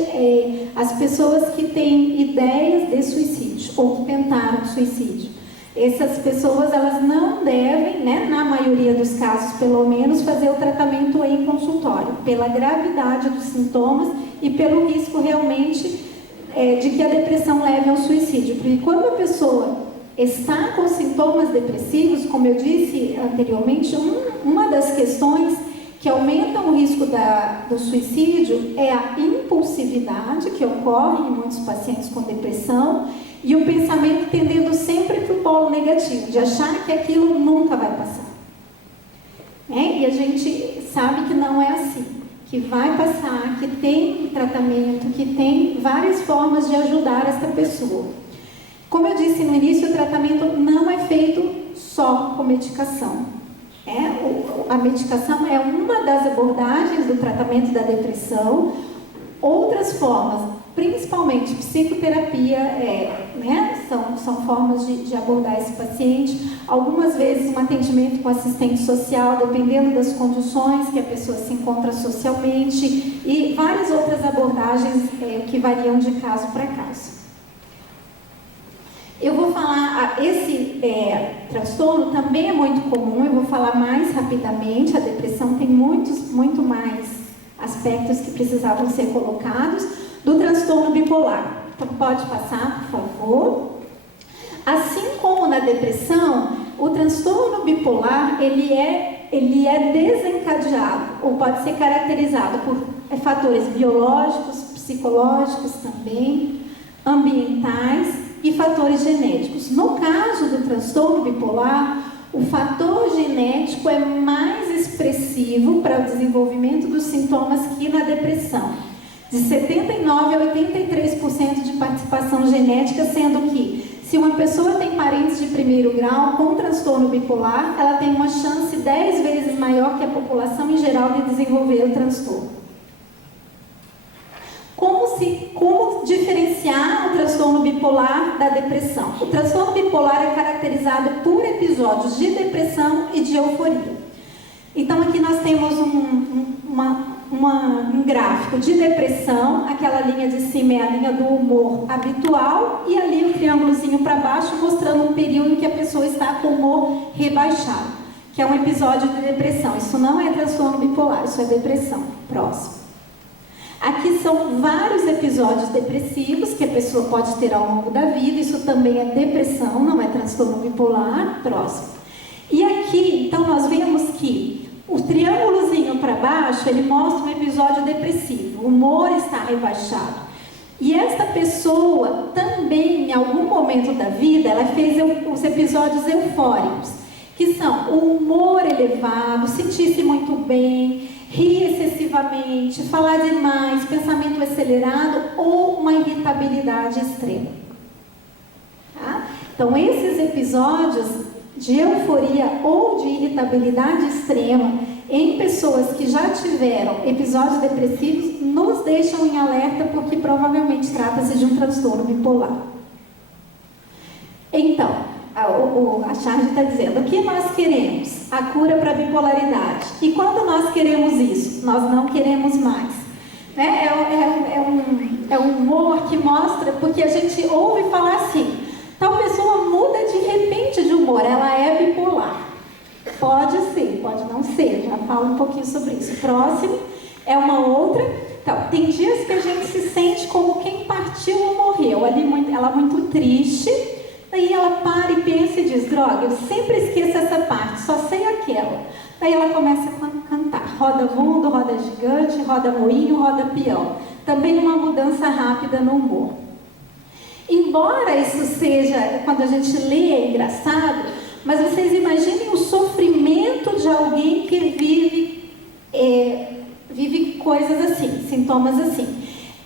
as pessoas que têm ideias de suicídio ou que tentaram suicídio. Essas pessoas, elas não devem, na maioria dos casos pelo menos, fazer o tratamento em consultório, pela gravidade dos sintomas e pelo risco realmente de que a depressão leve ao suicídio. Porque quando a pessoa está com sintomas depressivos, como eu disse anteriormente, uma das questões que aumentam o risco do suicídio é a impulsividade que ocorre em muitos pacientes com depressão, e o pensamento tendendo sempre para o polo negativo, de achar que aquilo nunca vai passar. E a gente sabe que não é assim, que vai passar, que tem tratamento, que tem várias formas de ajudar essa pessoa. Como eu disse no início, o tratamento não é feito só com medicação. A medicação é uma das abordagens do tratamento da depressão. Outras formas, principalmente psicoterapia, são formas de abordar esse paciente. Algumas vezes um atendimento com assistente social, dependendo das condições que a pessoa se encontra socialmente, e várias outras abordagens que variam de caso para caso. Eu vou falar, esse transtorno também é muito comum, eu vou falar mais rapidamente. A depressão tem muito mais aspectos que precisavam ser colocados, do transtorno bipolar. Então, pode passar, por favor. Assim como na depressão, o transtorno bipolar, ele é desencadeado, ou pode ser caracterizado por fatores biológicos, psicológicos também, ambientais e fatores genéticos. No caso do transtorno bipolar, o fator genético é mais expressivo para o desenvolvimento dos sintomas que na depressão. De 79% a 83% de participação genética, sendo que se uma pessoa tem parentes de primeiro grau com transtorno bipolar, ela tem uma chance 10 vezes maior que a população em geral de desenvolver o transtorno. Como diferenciar o transtorno bipolar da depressão? O transtorno bipolar é caracterizado por episódios de depressão e de euforia. Então aqui nós temos um gráfico de depressão, aquela linha de cima é a linha do humor habitual, e ali o triângulozinho para baixo mostrando um período em que a pessoa está com o humor rebaixado, que é um episódio de depressão. Isso não é transtorno bipolar, isso é depressão. Próximo. Aqui são vários episódios depressivos que a pessoa pode ter ao longo da vida. Isso também é depressão, não é transtorno bipolar. Próximo. E aqui, então, nós vemos que o triângulozinho para baixo, ele mostra um episódio depressivo. O humor está rebaixado. E esta pessoa também, em algum momento da vida, ela fez os episódios eufóricos. que são o humor elevado, sentir-se muito bem, rir excessivamente, falar demais, pensamento acelerado ou uma irritabilidade extrema. Tá? Então, esses episódios de euforia ou de irritabilidade extrema em pessoas que já tiveram episódios depressivos nos deixam em alerta, porque provavelmente trata-se de um transtorno bipolar. Então, a Charge está dizendo, o que nós queremos? A cura para a bipolaridade. E quando nós queremos isso? Nós não queremos mais. Né? É um humor que mostra, porque a gente ouve falar assim, tal pessoa muda de repente de humor, ela é bipolar. Pode ser, pode não ser, já falo um pouquinho sobre isso. Próximo é uma outra. Então, tem dias que a gente se sente como quem partiu ou morreu, ela muito triste. Daí ela para e pensa e diz, droga, eu sempre esqueço essa parte, só sei aquela. Daí ela começa a cantar, roda mundo, roda gigante, roda moinho, roda peão. Também uma mudança rápida no humor. Embora isso seja, quando a gente lê, é engraçado, mas vocês imaginem o sofrimento de alguém que vive coisas assim, sintomas assim.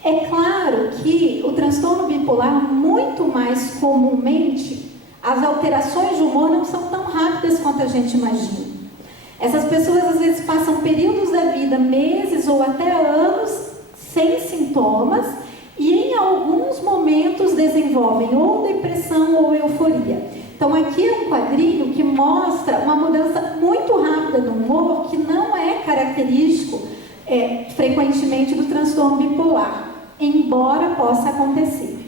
É claro que o transtorno bipolar, muito mais comumente, as alterações de humor não são tão rápidas quanto a gente imagina. Essas pessoas às vezes passam períodos da vida, meses ou até anos, sem sintomas, e em alguns momentos desenvolvem ou depressão ou euforia. Então aqui é um quadrinho que mostra uma mudança muito rápida do humor, que não é característico frequentemente do transtorno bipolar, embora possa acontecer.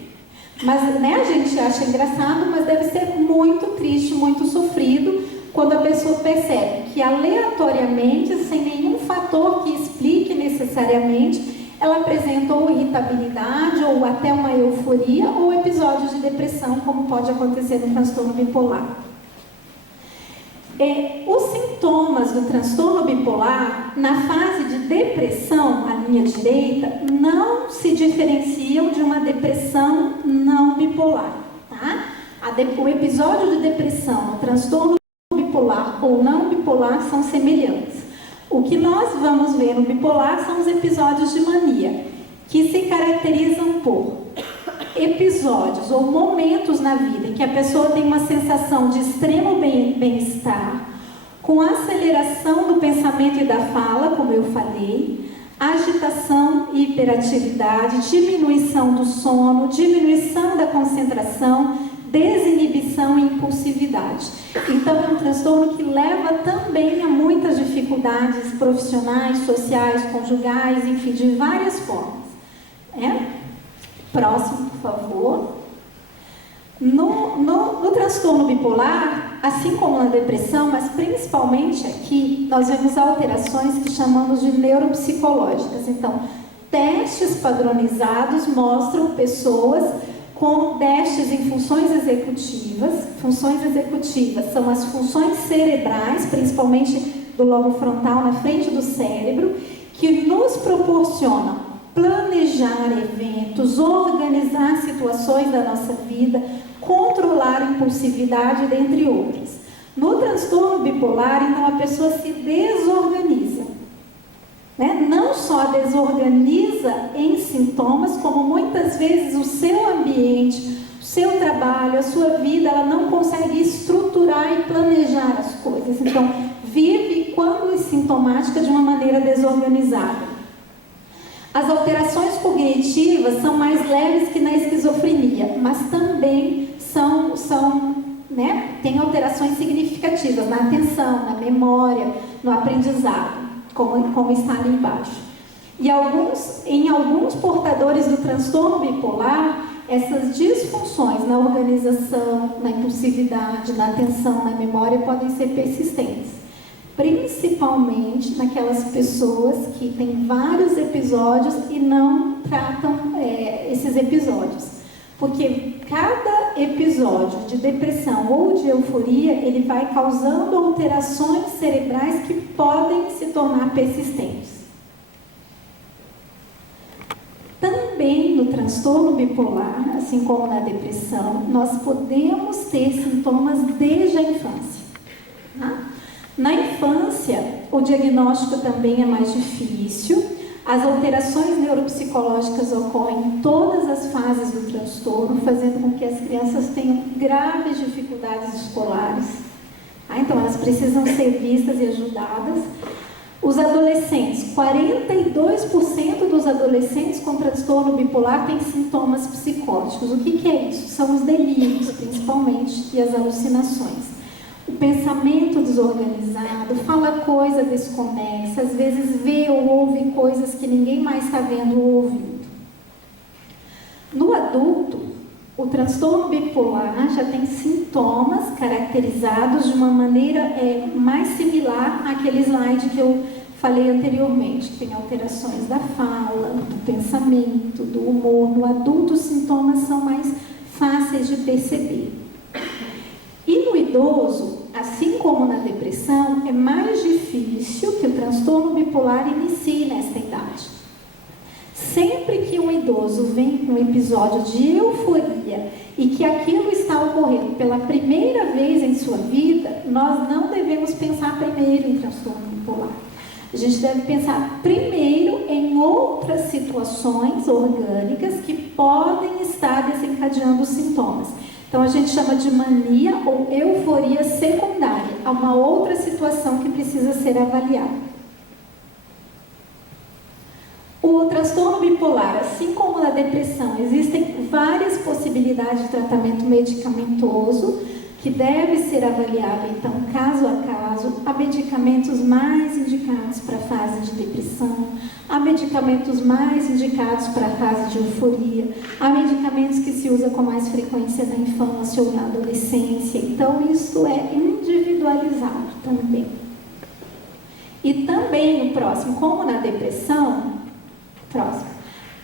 Mas a gente acha engraçado, mas deve ser muito triste, muito sofrido, quando a pessoa percebe que aleatoriamente, sem nenhum fator que explique necessariamente, ela apresenta ou irritabilidade, ou até uma euforia, ou episódios de depressão, como pode acontecer no transtorno bipolar. Os sintomas do transtorno bipolar, na fase de depressão, a linha direita, não se diferenciam de uma depressão não bipolar. Tá? O episódio de depressão, o transtorno bipolar ou não bipolar são semelhantes. O que nós vamos ver no bipolar são os episódios de mania, que se caracterizam por episódios ou momentos na vida em que a pessoa tem uma sensação de extremo bem-estar, com aceleração do pensamento e da fala, como eu falei, agitação e hiperatividade, diminuição do sono, diminuição da concentração, desinibição e impulsividade. Então, é um transtorno que leva também a muitas dificuldades profissionais, sociais, conjugais, enfim, de várias formas. Próximo, por favor. No transtorno bipolar, assim como na depressão, mas principalmente aqui, nós vemos alterações que chamamos de neuropsicológicas. Então, testes padronizados mostram pessoas com déficits em funções executivas. Funções executivas são as funções cerebrais, principalmente do lobo frontal na frente do cérebro, que nos proporcionam planejar eventos, organizar situações da nossa vida, controlar a impulsividade, dentre outras. No transtorno bipolar, então, a pessoa se desorganiza. Não só desorganiza em sintomas, como muitas vezes o seu ambiente, o seu trabalho, a sua vida, ela não consegue estruturar e planejar as coisas. Então, vive, quando sintomática, de uma maneira desorganizada. As alterações cognitivas são mais leves que na esquizofrenia, mas também têm alterações significativas na atenção, na memória, no aprendizado, como está ali embaixo. E em alguns portadores do transtorno bipolar, essas disfunções na organização, na impulsividade, na atenção, na memória podem ser persistentes. Principalmente naquelas pessoas que têm vários episódios e não tratam esses episódios. Porque cada episódio de depressão ou de euforia, ele vai causando alterações cerebrais que podem se tornar persistentes. Também no transtorno bipolar, assim como na depressão, nós podemos ter sintomas desde a infância. Tá? Na infância, o diagnóstico também é mais difícil. As alterações neuropsicológicas ocorrem em todas as fases do transtorno, fazendo com que as crianças tenham graves dificuldades escolares. Tá? Então, elas precisam ser vistas e ajudadas. Os adolescentes, 42% dos adolescentes com transtorno bipolar têm sintomas psicóticos. O que é isso? São os delírios, principalmente, e as alucinações. O pensamento desorganizado, fala coisa desconexa, às vezes vê ou ouve coisas que ninguém mais está vendo ou ouvindo. No adulto, o transtorno bipolar já tem sintomas caracterizados de uma maneira mais similar àquele slide que eu falei anteriormente, que tem alterações da fala, do pensamento, do humor. No adulto, os sintomas são mais fáceis de perceber. E no idoso, assim como na depressão, é mais difícil que o transtorno bipolar inicie nesta idade. Sempre que um idoso vem com um episódio de euforia e que aquilo está ocorrendo pela primeira vez em sua vida, nós não devemos pensar primeiro em transtorno bipolar. A gente deve pensar primeiro em outras situações orgânicas que podem estar desencadeando os sintomas. Então, a gente chama de mania ou euforia secundária, a uma outra situação que precisa ser avaliada. O transtorno bipolar, assim como na depressão, existem várias possibilidades de tratamento medicamentoso que deve ser avaliado, então, caso a caso. Há medicamentos mais indicados para a fase de depressão, há medicamentos mais indicados para a fase de euforia, há medicamentos que se usam com mais frequência na infância ou na adolescência. Então, isso é individualizado também. E também no próximo, como na depressão,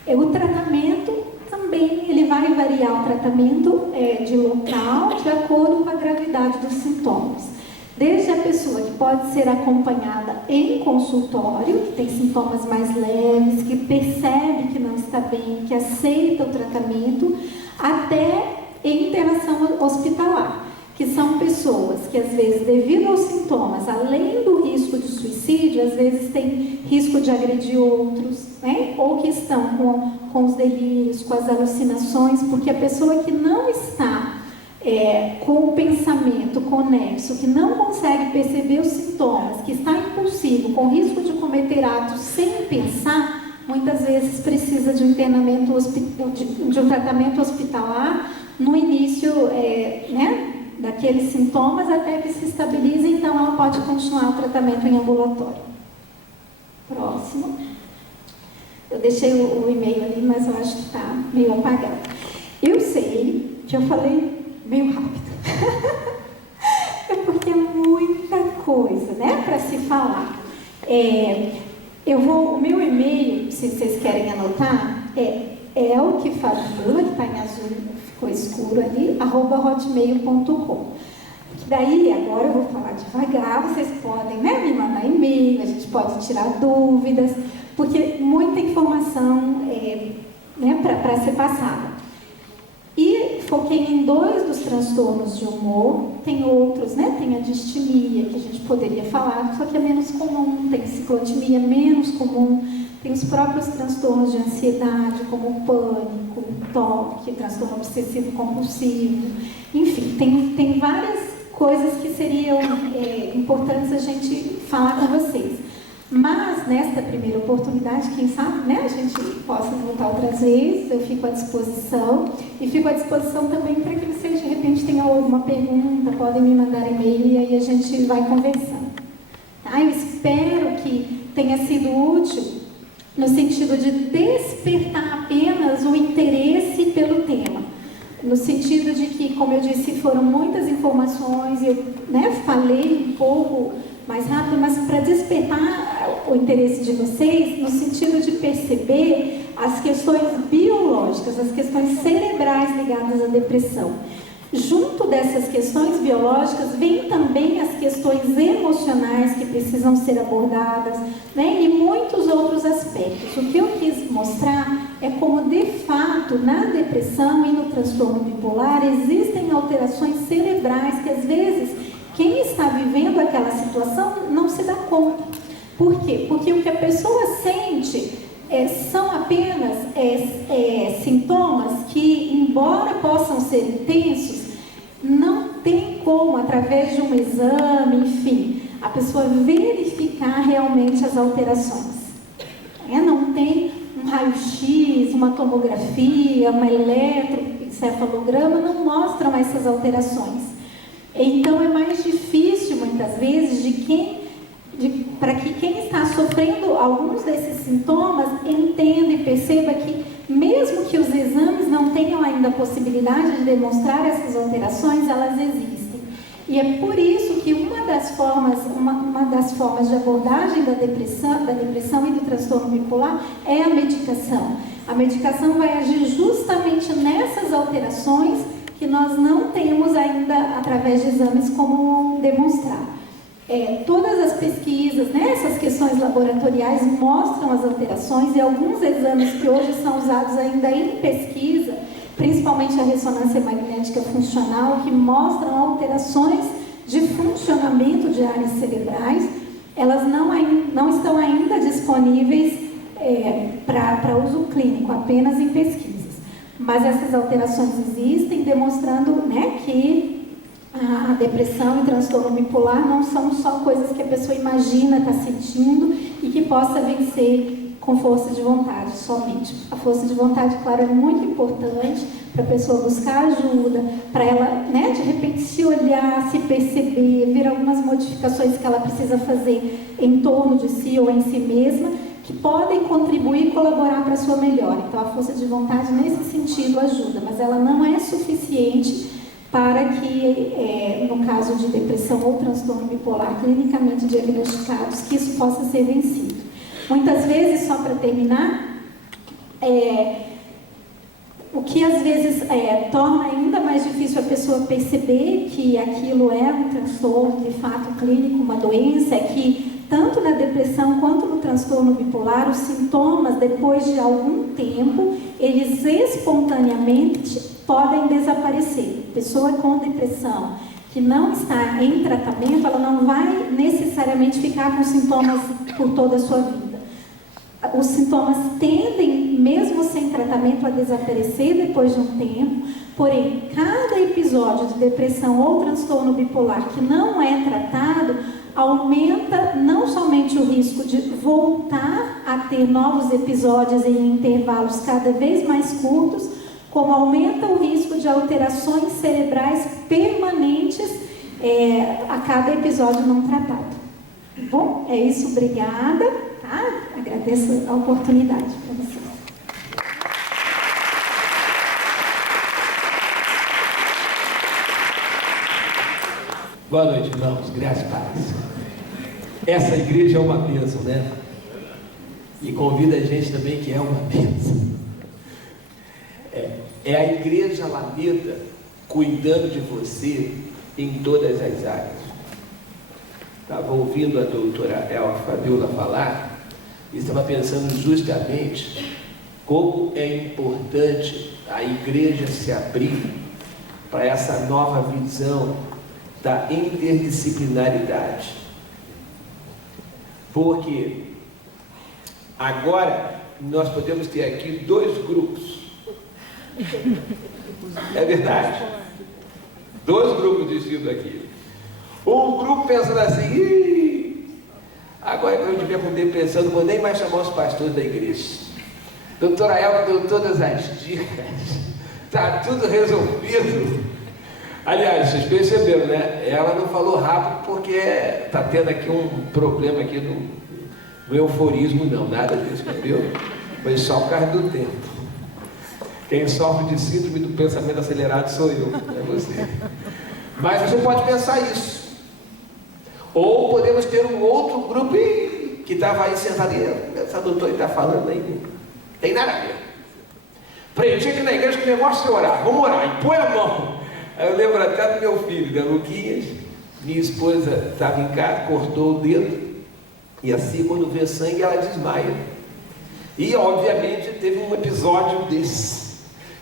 o tratamento também ele vai variar, o tratamento de local de acordo com a gravidade dos sintomas. Desde a pessoa que pode ser acompanhada em consultório, que tem sintomas mais leves, que percebe que não está bem, que aceita o tratamento, até em internação hospitalar, que são pessoas que, às vezes, devido aos sintomas, além do risco de suicídio, às vezes tem risco de agredir outros, né? Ou que estão com os delírios, com as alucinações, porque a pessoa que não está com o pensamento conexo, que não consegue perceber os sintomas, que está impulsivo, com risco de cometer atos sem pensar, muitas vezes precisa de um internamento de um tratamento hospitalar no início, daqueles sintomas até que se estabilize, então ela pode continuar o tratamento em ambulatório. Próximo. Eu deixei o e-mail ali, mas eu acho que está meio apagado. Eu sei que eu falei meio rápido. É porque é muita coisa, né, para se falar. O meu e-mail, se vocês querem anotar, é elkfabiola, que está em azul, ficou escuro ali, @hotmail.com. Daí, agora eu vou falar devagar, vocês podem, me mandar e-mail, a gente pode tirar dúvidas, porque muita informação para ser passada. E foquei em 2 dos transtornos de humor, tem outros, tem a distimia, que a gente poderia falar, só que é menos comum, tem ciclotimia menos comum, tem os próprios transtornos de ansiedade, como o pânico, o TOC, transtorno obsessivo compulsivo, enfim, tem várias coisas que seriam importantes a gente falar com vocês. Mas, nesta primeira oportunidade, quem sabe, a gente possa voltar outras vezes, eu fico à disposição. E fico à disposição também para que vocês, de repente, tenham alguma pergunta, podem me mandar e-mail e aí a gente vai conversando. Tá? Eu espero que tenha sido útil no sentido de despertar apenas o interesse pelo tema. No sentido de que, como eu disse, foram muitas informações, eu falei um pouco mais rápido, mas para despertar o interesse de vocês, no sentido de perceber as questões biológicas, as questões cerebrais ligadas à depressão. Junto dessas questões biológicas, vem também as questões emocionais que precisam ser abordadas, e muitos outros aspectos. O que eu quis mostrar é como, de fato, na depressão e no transtorno bipolar, existem alterações cerebrais que, às vezes, Quem está vivendo aquela situação não se dá conta. Por quê? Porque o que a pessoa sente são apenas sintomas que, embora possam ser intensos, não tem como, através de um exame, enfim, a pessoa verificar realmente as alterações. Não tem um raio-x, uma tomografia, uma eletroencefalograma, não mostram essas alterações. Então é mais difícil, muitas vezes, para que quem está sofrendo alguns desses sintomas entenda e perceba que, mesmo que os exames não tenham ainda a possibilidade de demonstrar essas alterações, elas existem. E é por isso que uma das formas de abordagem da depressão e do transtorno bipolar é a medicação. A medicação vai agir justamente nessas alterações que nós não temos ainda, através de exames, como demonstrar. Todas as pesquisas, essas questões laboratoriais mostram as alterações, e alguns exames que hoje são usados ainda em pesquisa, principalmente a ressonância magnética funcional, que mostram alterações de funcionamento de áreas cerebrais, elas não estão ainda disponíveis para uso clínico, apenas em pesquisas. Mas essas alterações existem, demonstrando que a depressão e transtorno bipolar não são só coisas que a pessoa imagina, está sentindo e que possa vencer com força de vontade somente. A força de vontade, claro, é muito importante para a pessoa buscar ajuda, para ela, de repente, se olhar, se perceber, ver algumas modificações que ela precisa fazer em torno de si ou em si mesma, que podem contribuir e colaborar para a sua melhora. Então, a força de vontade, nesse sentido, ajuda, mas ela não é suficiente para que, no caso de depressão ou transtorno bipolar clinicamente diagnosticados, que isso possa ser vencido. Muitas vezes, só para terminar, o que às vezes torna ainda mais difícil a pessoa perceber que aquilo é um transtorno de fato clínico, uma doença, é que tanto na depressão quanto no transtorno bipolar, os sintomas, depois de algum tempo, eles espontaneamente podem desaparecer. Pessoa com depressão que não está em tratamento, ela não vai necessariamente ficar com sintomas por toda a sua vida. Os sintomas tendem, mesmo sem tratamento, a desaparecer depois de um tempo, porém, cada episódio de depressão ou transtorno bipolar que não é tratado, aumenta não somente o risco de voltar a ter novos episódios em intervalos cada vez mais curtos, como aumenta o risco de alterações cerebrais permanentes a cada episódio não tratado. Bom, é isso, obrigada. Agradeço a oportunidade para vocês. Boa noite, irmãos. Graças e paz. Essa igreja é uma bênção, né? E convida a gente também que é uma bênção. É a Igreja Alameda cuidando de você em todas as áreas. Estava ouvindo a doutora Elfa Fabiola falar e estava pensando justamente como é importante a igreja se abrir para essa nova visão da interdisciplinaridade. Porque agora nós podemos ter aqui dois grupos. É verdade. Dois grupos de estudo aqui. Um grupo pensando assim, agora eu devia poder pensando, não vou nem mais chamar os pastores da igreja. Doutora Elfa deu todas as dicas, está tudo resolvido. Aliás, vocês perceberam, né? Ela não falou rápido porque está tendo aqui um problema aqui no euforismo, não, nada disso, entendeu? Foi só por causa do tempo. Quem sofre de síndrome do pensamento acelerado sou eu, não é você. Mas você pode pensar isso. Ou podemos ter um outro grupo que estava aí sentado e essa doutora está falando aí, não tem nada a ver. Aprendi aqui na igreja que o negócio é orar, vamos orar, e põe a mão. Aí eu lembro até do meu filho, da Luquinhas, minha esposa estava em casa, cortou o dedo, e assim quando vê sangue ela desmaia. E obviamente teve um episódio desse,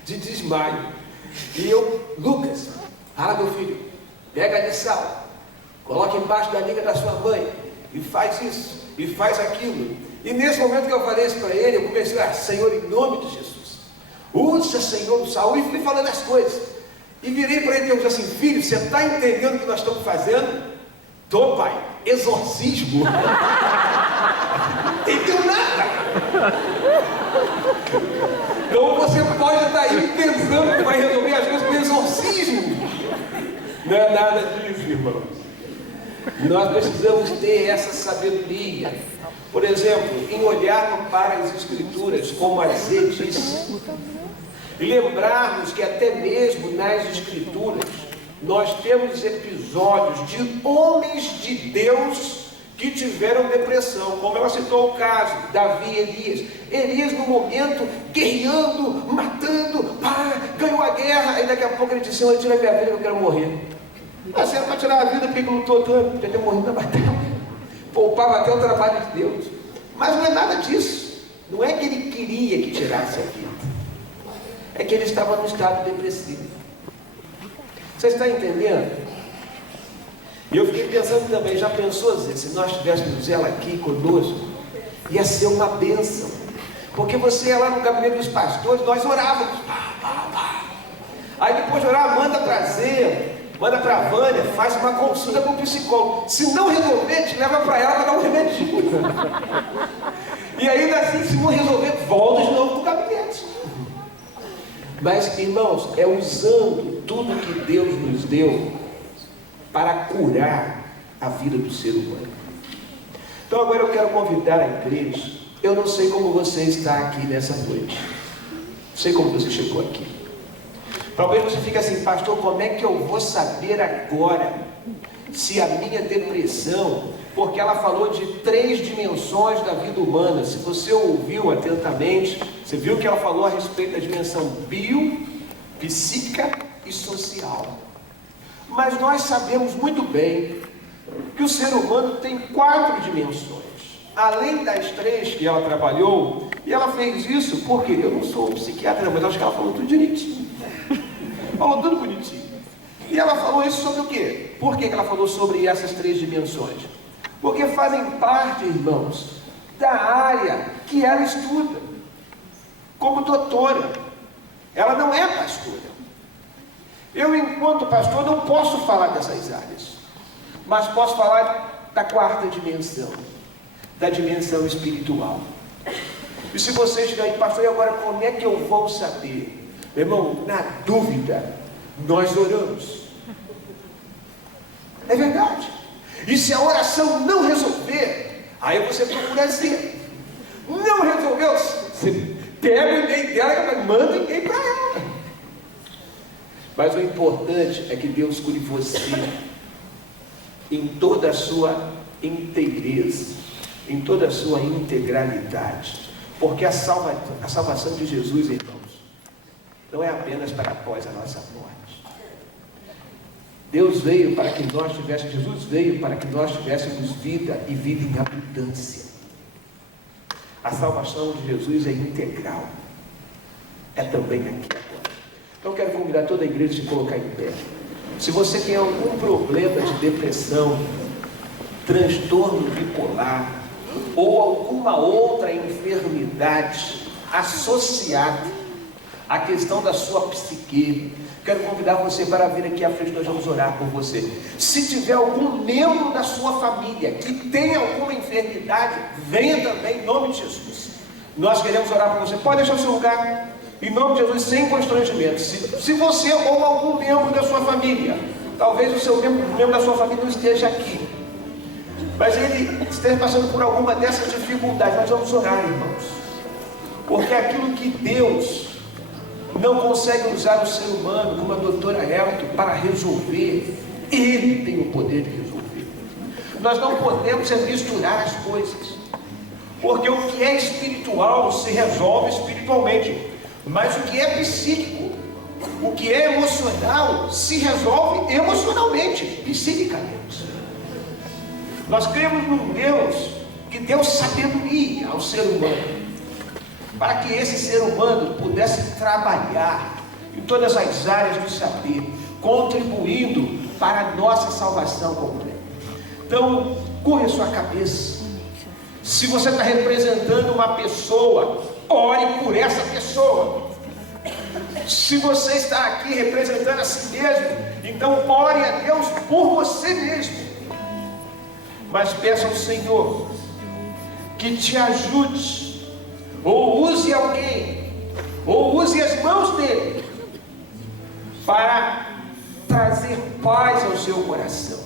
de desmaio. E eu, Lucas, fala meu filho, pega de sal. coloca embaixo da língua da sua mãe, e faz isso, e faz aquilo. E nesse momento que eu falei isso para ele, eu comecei a, Senhor, em nome de Jesus, usa, Senhor, o Saul, e fui falando as coisas. E virei para ele e disse assim: filho, você está entendendo o que nós estamos fazendo? Tô, pai, exorcismo. Entendeu nada. Então você pode estar aí pensando que vai resolver as coisas com exorcismo. Não é nada disso, irmãos. Nós precisamos ter essa sabedoria. Por exemplo, em olharmos para as Escrituras, como a Zé disse, e lembrarmos que até mesmo nas Escrituras nós temos episódios de homens de Deus que tiveram depressão, como ela citou o caso, Davi e Elias. Elias no momento, guerreando, matando, ganhou a guerra, e daqui a pouco ele disse: Senhor, tira minha vida, eu quero morrer. Mas se era para tirar a vida, porque ele lutou tanto, podia ter morrido na batalha, poupava até o trabalho de Deus. Mas não é nada disso, não é que ele queria que tirasse a vida, é que ele estava num estado depressivo. Você está entendendo? E eu fiquei pensando também, já pensou, Zé, se nós tivéssemos ela aqui conosco, ia ser uma bênção. Porque você ia lá no gabinete dos pastores, nós orávamos. Aí depois de orar, manda trazer, manda para a Vânia, faz uma consulta com o psicólogo. Se não resolver, te leva para ela para dar um remédio. E ainda assim, se não resolver, volta de novo para o gabinete. Mas, irmãos, é usando tudo que Deus nos deu para curar a vida do ser humano. Então agora eu quero convidar a igreja. Eu não sei como você está aqui nessa noite, não sei como você chegou aqui. Talvez você fique assim: pastor, como é que eu vou saber agora se a minha depressão, porque ela falou de 3 dimensões da vida humana. Se você ouviu atentamente, você viu que ela falou a respeito da dimensão bio, psíquica e social. Mas nós sabemos muito bem que o ser humano tem 4 dimensões, além das 3 que ela trabalhou. E ela fez isso porque, eu não sou psiquiatra, mas acho que ela falou tudo direitinho, falou tudo bonitinho. E ela falou isso sobre o quê? Por que ela falou sobre essas 3 dimensões? Porque fazem parte, irmãos, da área que ela estuda como doutora. Ela não é pastora. Eu, enquanto pastor, não posso falar dessas áreas, mas posso falar da 4ª dimensão, da dimensão espiritual. E se você estiver aí, pastor, e agora como é que eu vou saber? Meu irmão, na dúvida, nós oramos. É verdade. E se a oração não resolver, aí você procura dizer. Não resolveu, você pega o e-mail dela e manda e-mail para ela. Mas o importante é que Deus cure você em toda a sua inteireza, em toda a sua integralidade. Porque a salvação de Jesus, irmãos, não é apenas para após a nossa morte. Deus veio para que nós tivéssemos, Jesus veio para que nós tivéssemos vida e vida em abundância. A salvação de Jesus é integral. É também aqui agora. Então eu quero convidar toda a igreja a se colocar em pé. Se você tem algum problema de depressão, transtorno bipolar ou alguma outra enfermidade associada à questão da sua psique, quero convidar você para vir aqui à frente, nós vamos orar por você. Se tiver algum membro da sua família que tem alguma enfermidade, venha também em nome de Jesus. Nós queremos orar por você. Pode deixar o seu lugar. Em nome de Jesus, sem constrangimento. Se você ou algum membro da sua família, talvez o seu membro da sua família não esteja aqui, mas ele esteja passando por alguma dessas dificuldades, nós vamos orar, irmãos. Porque aquilo que Deus não consegue usar o ser humano, como a doutora Elton, para resolver, Ele tem o poder de resolver. Nós não podemos misturar as coisas, porque o que é espiritual se resolve espiritualmente. Mas o que é psíquico, o que é emocional, se resolve emocionalmente, psiquicamente. Nós cremos num Deus que deu sabedoria ao ser humano, para que esse ser humano pudesse trabalhar em todas as áreas do saber, contribuindo para a nossa salvação completa. Então, curre a sua cabeça. Se você está representando uma pessoa, ore por essa pessoa. Se você está aqui representando a si mesmo, então ore a Deus por você mesmo. Mas peça ao Senhor que te ajude, ou use alguém, ou use as mãos dele, para trazer paz ao seu coração,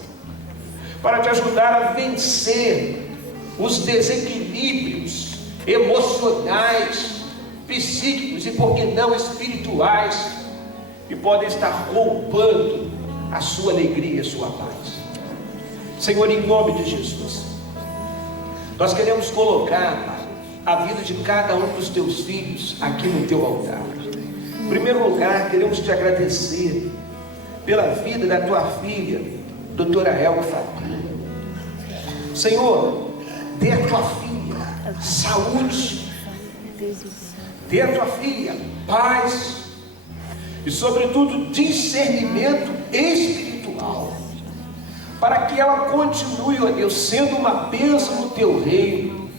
para te ajudar a vencer os desequilíbrios emocionais, psíquicos e, por que não, espirituais, que podem estar roubando a sua alegria, a sua paz. Senhor, em nome de Jesus, nós queremos colocar, Pai, a vida de cada um dos teus filhos aqui no teu altar. Em primeiro lugar, queremos te agradecer pela vida da tua filha, doutora Elka Fabíola. Senhor, dê a tua filha saúde, dê a tua filha paz e, sobretudo, discernimento espiritual, para que ela continue, ó Deus, sendo uma bênção no teu reino.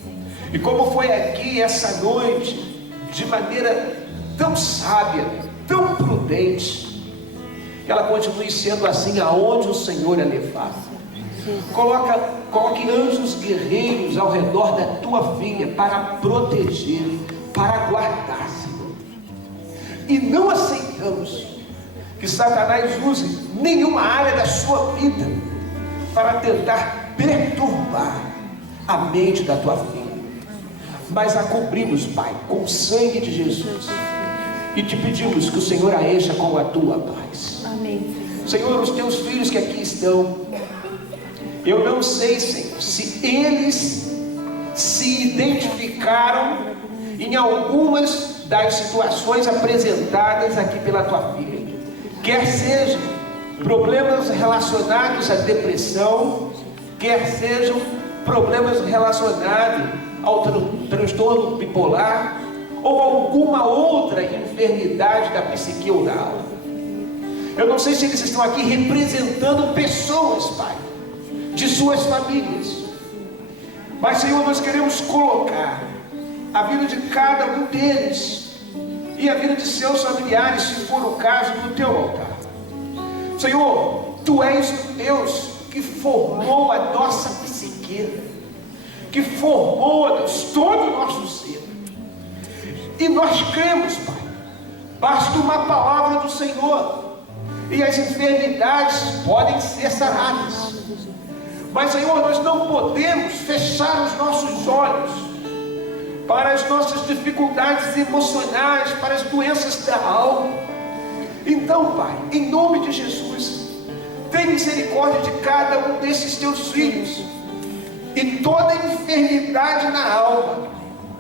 E como foi aqui essa noite, de maneira tão sábia, tão prudente, que ela continue sendo assim aonde o Senhor a levar. Coloque anjos guerreiros ao redor da tua filha para proteger, para guardar, Senhor. E não aceitamos que Satanás use nenhuma área da sua vida para tentar perturbar a mente da tua filha. Mas a cobrimos, Pai, com o sangue de Jesus, e te pedimos que o Senhor a encha com a tua paz. Amém. Senhor, os teus filhos que aqui estão, eu não sei, Senhor, se eles se identificaram em algumas das situações apresentadas aqui pela tua filha, quer sejam problemas relacionados à depressão, quer sejam problemas relacionados ao transtorno bipolar, ou alguma outra enfermidade da psique ou da alma. Eu não sei se eles estão aqui representando pessoas, Pai, de suas famílias, mas, Senhor, nós queremos colocar a vida de cada um deles e a vida de seus familiares, se for o caso, no teu altar. Senhor, tu és o Deus que formou a nossa psique, que formou, ó Deus, todo o nosso ser. E nós cremos, Pai, basta uma palavra do Senhor e as enfermidades podem ser saradas. Mas, Senhor, nós não podemos fechar os nossos olhos para as nossas dificuldades emocionais, para as doenças da alma. Então, Pai, em nome de Jesus, tem misericórdia de cada um desses teus filhos, e toda enfermidade na alma,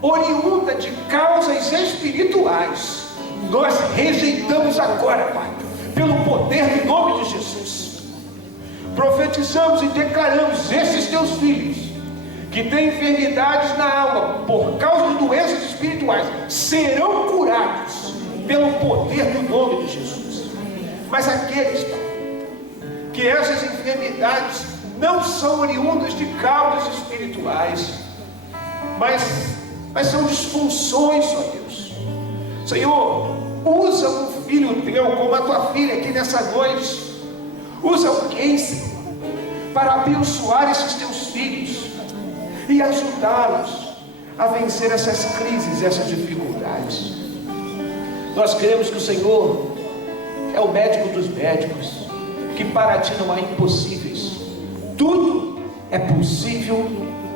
oriunda de causas espirituais, nós rejeitamos agora, Pai, pelo poder do nome de Jesus. Profetizamos e declaramos: esses teus filhos que têm enfermidades na alma por causa de doenças espirituais serão curados pelo poder do nome de Jesus. Mas aqueles, Pai, que essas enfermidades não são oriundas de causas espirituais, mas são disfunções, ó Deus. Senhor, usa um filho teu, como a tua filha aqui nessa noite. Usa alguém, Senhor, para abençoar esses teus filhos e ajudá-los a vencer essas crises, essas dificuldades. Nós cremos que o Senhor é o médico dos médicos, que para ti não há impossíveis. Tudo é possível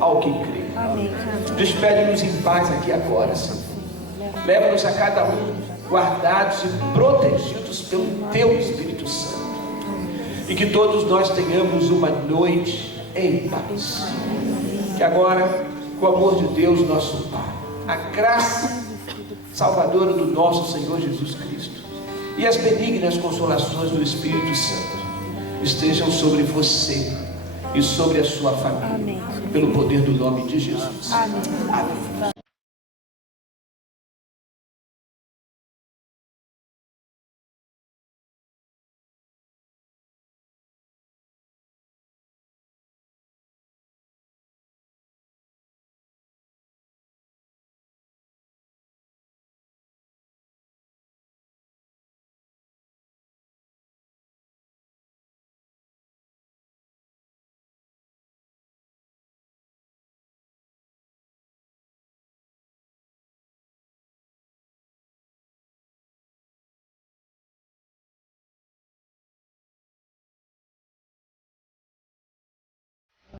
ao que crê. Despede-nos em paz aqui agora, Senhor. Leva-nos a cada um guardados e protegidos pelo teu Espírito Santo. E que todos nós tenhamos uma noite em paz. Que agora, com o amor de Deus, nosso Pai, a graça salvadora do nosso Senhor Jesus Cristo e as benignas consolações do Espírito Santo estejam sobre você e sobre a sua família. Amém. Pelo poder do nome de Jesus. Amém. Amém.